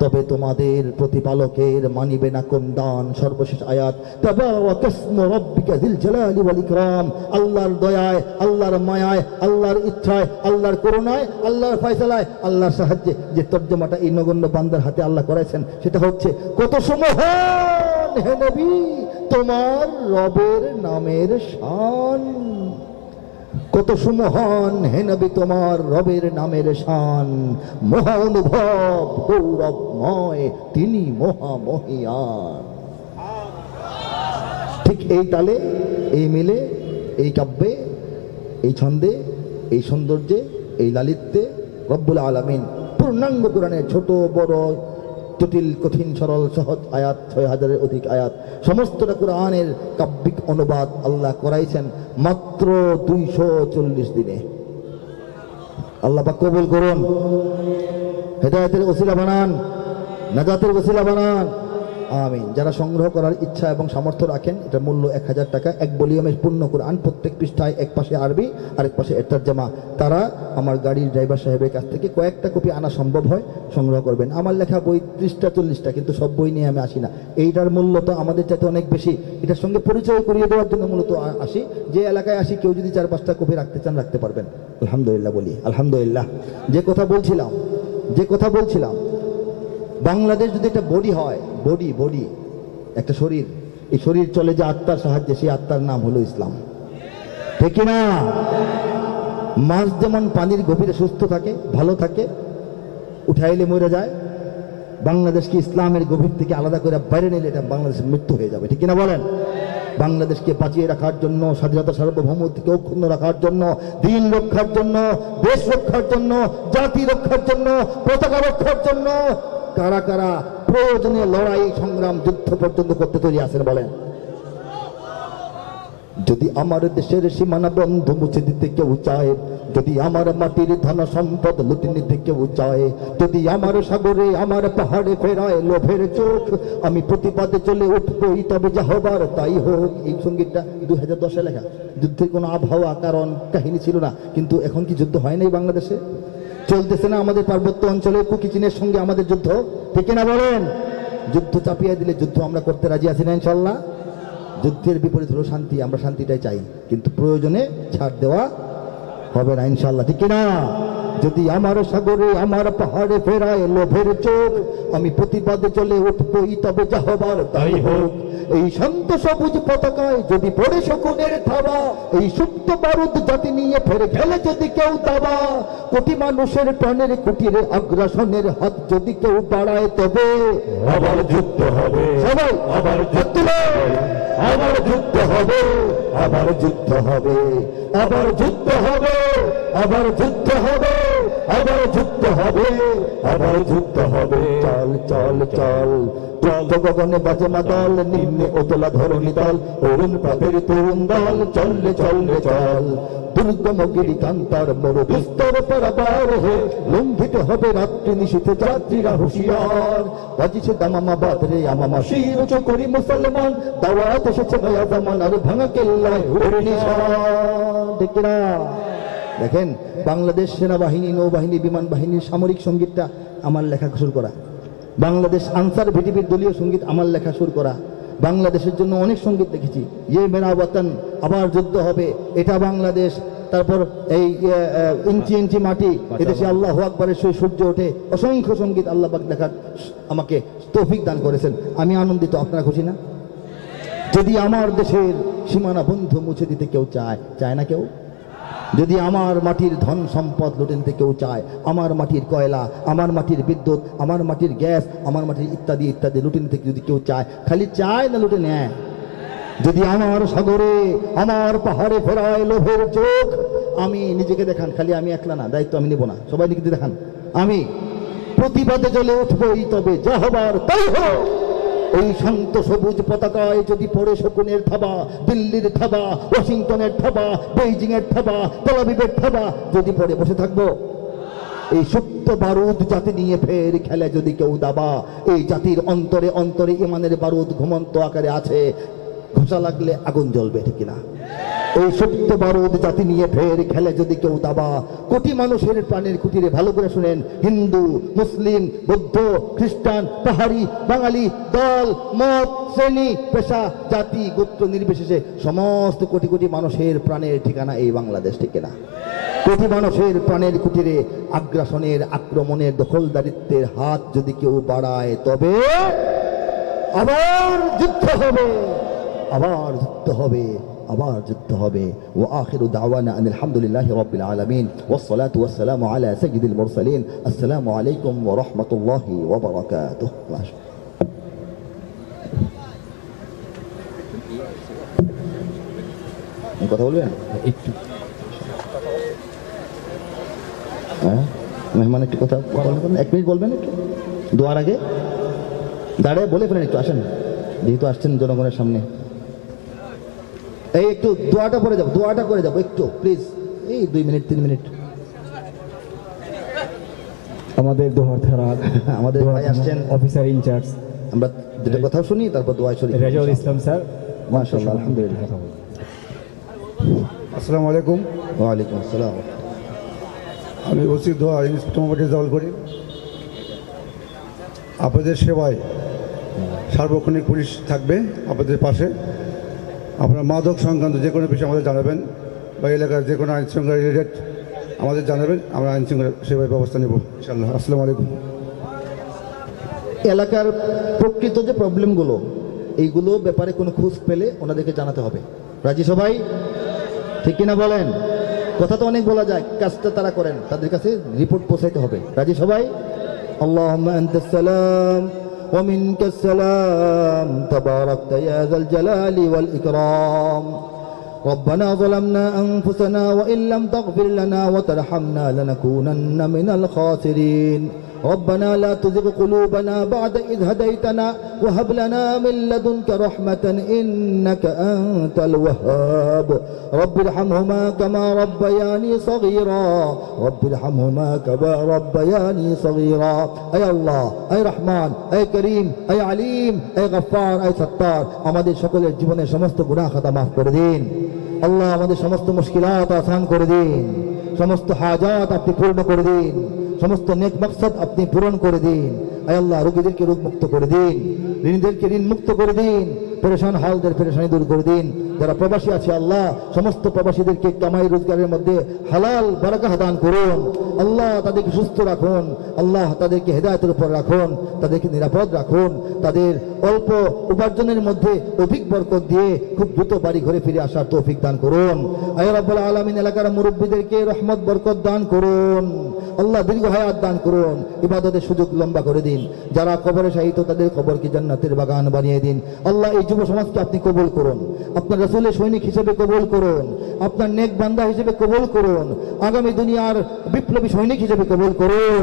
তবে তোমাদের প্রতিপালকের মানিবে না কোন দান। সর্বশেষ আয়াত, তাবারাকাসমু রাব্বিকা যিল জালালি ওয়াল ইকরাম। আল্লাহর দয়ায়, আল্লাহর মায়ায়, আল্লাহর ইচ্ছায়, আল্লাহর করুণায়, আল্লাহর ফয়সালায়, আল্লাহর সাহায্যে যে তর্জমাটা এই নগণ্য বান্দার হাতে আল্লাহ করেছেন, সেটা হচ্ছে, কত সুমহান হে নবী তোমার রবের নামের শান। কত সুমহান হে নবী তোমার রবের নামের শান। মহা অনুভব গৌরবময় তিনি মহামহিয়ান। ঠিক এই তালে, এই মিলে, এই কাব্যে, এই ছন্দে, এই সৌন্দর্যে, এই লালিত্যে রব্বুল আলামিন পূর্ণাঙ্গ কোরআনের ছোট বড় জটিল কঠিন সরল সহজ আয়াত, ৬,০০০-এর অধিক আয়াত, সমস্তটা কোরআনের কাব্যিক অনুবাদ আল্লাহ করাইছেন মাত্র ২৪০ দিনে। আল্লাহ পাক কবুল করুন, হেদায়েতের ওসিলা বানান, নাজাতের ওসিলা বানান, আমিন। যারা সংগ্রহ করার ইচ্ছা এবং সামর্থ্য রাখেন, এটা মূল্য ১,০০০ টাকা। এক ভলিউমের পূর্ণ কোরআন, প্রত্যেক পৃষ্ঠায় এক পাশে আরবি আর এক পাশে এর তরজমা। তারা আমার গাড়ির ড্রাইভার সাহেবের কাছ থেকে কয়েকটা কপি আনা সম্ভব হয়, সংগ্রহ করবেন। আমার লেখা বই ৩০টা-৪০টা, কিন্তু সব বই নিয়ে আমি আসি না। এইটার মূল্য তো আমাদের চাইতে অনেক বেশি। এটার সঙ্গে পরিচয় করিয়ে দেওয়ার জন্য মূলত আসি। যে এলাকায় আসি, কেউ যদি ৪-৫টা কপি রাখতে চান রাখতে পারবেন। আলহামদুলিল্লাহ বলি, আলহামদুলিল্লাহ। যে কথা বলছিলাম, বাংলাদেশ যদি একটা বডি হয়, বডি একটা শরীর, এই শরীর চলে যে আত্মার সাহায্যে, সেই আত্মার নাম হলো ইসলাম, ঠিক না? মাছ যেমন পানির গভীরে সুস্থ থাকে, ভালো থাকে, উঠাইলে মরে যায়, বাংলাদেশকে ইসলামের গভীর থেকে আলাদা করে বাইরে নিলে এটা বাংলাদেশের মৃত্যু হয়ে যাবে, ঠিক না বলেন? বাংলাদেশকে বাঁচিয়ে রাখার জন্য, স্বাধীনতা সার্বভৌমত্বকে অক্ষুণ্ণ রাখার জন্য, দিন রক্ষার জন্য, দেশ রক্ষার জন্য, জাতি রক্ষার জন্য, পতাকা রক্ষার জন্য কারা কারা প্রয়োজনে লড়াই সংগ্রাম যুদ্ধ পর্যন্ত করতে তৈরি আছেন বলেন? যদি আমার দেশের সীমানা বন্ধ মুছে দিতে কেউ চায়, যদি আমার মাটির ধন সম্পদ লুটে নিতে কেউ চায়, যদি আমার সাগরে আমার পাহাড়ে ফেরায় লোভের চোখ, আমি প্রতিবাদে চলে উঠবই তবে যা হবার তাই হোক। এই সঙ্গীতটা 2010-এ লেখা। যুদ্ধের কোনো আবহাওয়া কারণ কাহিনী ছিল না, কিন্তু এখন কি যুদ্ধ হয় নাই বাংলাদেশে? চলতেছে না আমাদের পার্বত্য অঞ্চলে কুকি চীনের সঙ্গে আমাদের যুদ্ধ, ঠিক না বলেন? যুদ্ধ চাপিয়ে দিলে যুদ্ধ আমরা করতে রাজি আছি না ইনশাল্লাহ? যুদ্ধের বিপরীত হলো শান্তি, আমরা শান্তিটাই চাই, কিন্তু প্রয়োজনে ছাড় দেওয়া হবে না ইনশাল্লাহ, ঠিক না? যদি আমার সাগরে আমার পাহাড়ে ফেরায় লোভের চোখ, আমি প্রতিবাদে চলে উঠবই তবে যা হবার তাই হোক। এই শান্ত সবুজ পতাকায় যদি পড়ে শকুনের থাবা, এই সুপ্ত বারুদ জাতি নিয়ে ফেরে খেলে যদি কেউ দাবা, কোটি মানুষের প্রাণের কুটিরে আগ্রাসনের হাত যদি কেউ বাড়ায়, তবে আবার যুদ্ধ হবে, সবাই আবার যুদ্ধ হবে, আবার যুদ্ধ হবে, আবার যুদ্ধ হবে, আবার যুদ্ধ হবে, আবার যুদ্ধ হবে, আবার যুদ্ধ হবে, আবার যুদ্ধ হবে। চল চল চল যুদ্ধ গগনে বাজে মাদল, নিম্নে ওতলা ধরণী দল, অরুণ পাপের তরুণ দল, চললে চললে চল। দুর্গম গিরি কান্তার বড় বিস্তর পরাবার হে, লঙ্ঘিত হবে রাত্রি নিশীথে যাত্রীরা হুঁশিয়ার। বাজিছে দামামা বাদরে আমামা শির উঁচু করি মুসলমান, দাওয়াত এসেছে নয়া জামানার ভাঙা কেল্লায় ওর নিশান, ঠিক না? দেখেন, বাংলাদেশ সেনাবাহিনী, নৌবাহিনী, বিমান বাহিনীর সামরিক সঙ্গীতটা আমার লেখা সুর করা। বাংলাদেশ আনসার ভিডিপির দলীয় সঙ্গীত আমার লেখা সুর করা। বাংলাদেশের জন্য অনেক সঙ্গীত লিখেছি। ইয়ে মেরা ওয়াতন, আবার যুদ্ধ হবে, এটা বাংলাদেশ। তারপর এই ইঞ্চি ইঞ্চি মাটি, এদেশে আল্লাহু আকবারের সেই সূর্য ওঠে, অসংখ্য সঙ্গীত আল্লাহ পাক লেখার আমাকে তৌফিক দান করেছেন। আমি আনন্দিত, আপনারা খুশি না? যদি আমার দেশের সীমানা বন্ধু মুছে দিতে কেউ চায়, চায় না কেউ? যদি আমার মাটির ধন সম্পদ লুটে নিতে কেউ চায়, আমার মাটির কয়লা, আমার মাটির বিদ্যুৎ, আমার মাটির গ্যাস, আমার মাটির ইত্যাদি ইত্যাদি লুটে নিতে যদি কেউ চায়, খালি চায় না লুটে নেয়? যদি আমার সাগরে আমার পাহাড়ে ফেরায় লোভের চোখ, আমি নিজেকে দেখান, খালি আমি একলা না, দায়িত্ব আমি নেব না, সবাই নিজেকে দেখান, আমি প্রতিবাদে চলে উঠবই তবে যা হবার তাই হোক। এই শান্ত সবুজ পতাকায় যদি পড়ে শকুনের থাবা, দিল্লির থাবা, ওয়াশিংটনের থাবা, বেইজিং এর থাবা, তেল আবিবের থাবা, যদি পড়ে বসে থাকবো? এই সুপ্ত বারুদ জাতি নিয়ে ফের খেলে যদি কেউ দাবা, এই জাতির অন্তরে অন্তরে ইমানের বারুদ ঘুমন্ত আকারে আছে, ঘষা লাগলে আগুন জ্বলবে, ঠিক না? এই সুপ্ত বারুদ জাতি নিয়ে ফের খেলে যদি কেউ দাবা, কোটি মানুষের প্রাণের কুটিরে, ভালো করে শুনেন, হিন্দু, মুসলিম, বৌদ্ধ, খ্রিস্টান, পাহাড়ি, বাঙালি, দল মত শ্রেণী পেশা জাতি গোত্র নির্বিশেষে সমস্ত কোটি কোটি মানুষের প্রাণের ঠিকানা এই বাংলাদেশ, ঠিক না? কোটি মানুষের প্রাণের কুটিরে আগ্রাসনের, আক্রমণের, দখলদারিত্বের হাত যদি কেউ বাড়ায়, তবে আবার যুদ্ধ হবে, আবার যুদ্ধ হবে, আবার যুদ্ধ হবে। ওয়া আখিরু দাওয়ানা আনিল হামদুলিল্লাহি রাব্বিল আলামিন ওয়াস সালাতু ওয়াস সালামু আলা সাইয়্যিদিল মুরসালিন। আসসালামু আলাইকুম ওয়া রাহমাতুল্লাহি ওয়া বারাকাতুহু। কথা বলবেন একটু? হ্যাঁ, মেহমান একটু কথা বলবেন, 1 মিনিট বলবেন একটু দোয়ার আগে? দাঁড়িয়ে বলে ফেলেন একটু, আসেন, যেহেতু আসছেন জনগণের সামনে। এই একটু দোয়াটা পড়ে যাবো, দোয়াটা করে যাবো একটু প্লিজ, এই 2 মিনিট 3 মিনিট। আমাদের দোহার থানা আমাদের ভাই আসছেন, অফিসার ইনচার্জ, আমরা দুটো কথা শুনি, তারপর দোয়া শুনি। রেজাউল ইসলাম স্যার, মাশাআল্লাহ, আলহামদুলিল্লাহ। আসসালামু আলাইকুম। ওয়ালাইকুম আসসালাম। আমি ওসি দোয়া ইন্সপেক্টর মোহাম্মদ রেজাউল করিম। আপনাদের সেবায় সার্বক্ষণিক পুলিশ থাকবে আপনাদের পাশে। আপনারা মাদক সংক্রান্ত যে কোনো বিষয়ে আমাদের জানাবেন, বা এলাকার যে কোনো আইন শৃঙ্খলা রিলেটেড আমাদের জানাবেন, আমরা আইন শৃঙ্খলা সেবায় ব্যবস্থা নেব ইনশাআল্লাহ। আসসালামু আলাইকুম। এলাকার প্রকৃত যে প্রবলেমগুলো, এইগুলো ব্যাপারে কোনো খোঁজ পেলে ওনাদেরকে জানাতে হবে। রাজি সবাই? ঠিক কিনা বলেন? কথা তো অনেক বলা যায়, কাজটা তারা করেন, তাদের কাছে রিপোর্ট পৌঁছাইতে হবে। রাজি সবাই? আল্লাহুম্মা আনতাস সালাম ওয়া মিনকাস সালাম তাবারাকতা ইয়া যাল জালালি ওয়াল ইকরাম। ربنا ظلمنا أنفسنا وإن لم تغفر لنا وترحمنا لنكونن من الخاسرين ربنا لا تزغ قلوبنا بعد إذ هديتنا وهب لنا من لدنك رحمة إنك أنت الوهاب رب ارحمهما كما ربياني صغيرا رب ارحمهما كما ربياني صغيرا أي الله أي رحمن أي كريم أي عليم أي غفار أي ستار আমাদের সকলের জীবনের সমস্ত গুনাহ খাতা মাফ করে দিন আল্লাহ আমাদের সমস্ত মুশকিলাত আসান করে দিন সমস্ত হাজাত আপনি পূর্ণ করে দিন সমস্ত নেক মাকসাদ আপনি পূরণ করে দিন আয় আল্লাহ রোগীদেরকে রোগ মুক্ত করে দিন ঋণীদেরকে ঋণ মুক্ত করে দিন পেরেশান হালদের পেরেশানি দূর করে দিন যারা প্রবাসী আছে আল্লাহ সমস্ত প্রবাসীদেরকে কামাই রোজগারের মধ্যে হালাল বারাকাহ দান করুন আল্লাহ তাদেরকে সুস্থ রাখুন আল্লাহ তাদেরকে হেদায়েতের উপর রাখুন তাদেরকে নিরাপদ রাখুন তাদের অল্প উপার্জনের মধ্যে অধিক বরকত দিয়ে খুব দ্রুত বাড়ি ঘরে ফিরে আসার তৌফিক দান করুন আয় রাব্বুল আলামিন এলাকার মুরব্বীদেরকে রহমত বরকত দান করুন আল্লাহ দীর্ঘ হায়াত দান করুন ইবাদতের সুযোগ লম্বা করে দিন যারা কবরে শায়িত তাদের কবরকে জান্নাতের বাগান বানিয়ে দিন আল্লাহ এই যুব সমাজকে আপনি কবুল করুন আপনার রাসূলের সৈনিক হিসেবে কবুল করুন আপনার নেক বান্দা হিসেবে কবুল করুন আগামী দুনিয়ার বিপ্লবী সৈনিক হিসেবে কবুল করুন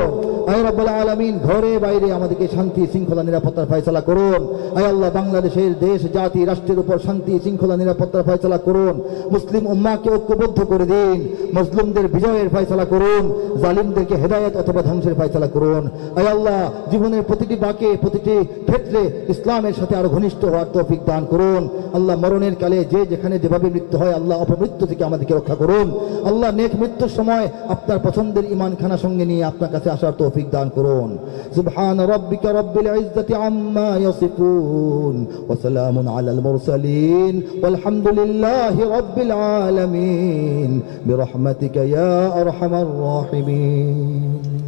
আয় রাব্বুল আলামিন ঘরে বাইরে আমাদেরকে শান্তি শৃঙ্খলা নিরাপত্তার ফয়সালা করুন আয় আল্লাহ বাংলাদেশের দেশ জাতি রাষ্ট্রের উপর শান্তি শৃঙ্খলা নিরাপত্তার ফয়সালা করুন মুসলিম উম্মাহকে ঐক্যবদ্ধ করে দিন মজলুমদের বিজয়ের ফয়সালা করুন জালিমদেরকে হেদায়েত অথবা ধ্বংসের ফয়সালা করুন আয় আল্লাহ জীবনের প্রতিটি বাঁকে প্রতিটি ক্ষেত্রে ইসলামের সাথে আরো ঘনিষ্ঠ হওয়ার তৌফিক দান করুন আল্লাহ মরণের কালে যে যেখানে যেভাবে মৃত্যু হয় আল্লাহ অপমৃত্যু থেকে আমাদেরকে রক্ষা করুন আল্লাহ নেক মৃত্যুর সময় আপনার পছন্দের ঈমান খানা সঙ্গে নিয়ে আপনার কাছে আসার তৌফিক দান করুন সুবহান রাব্বিকা রাব্বিল ইজ্জাতি আম্মা ইয়াসিফুন ওয়া সালামুন আলাল মুরসালিন ওয়ালহামদুলিল্লাহি রাব্বিল আলামিন বিরহমাতিকা ইয়া আরহামার রাহিমিন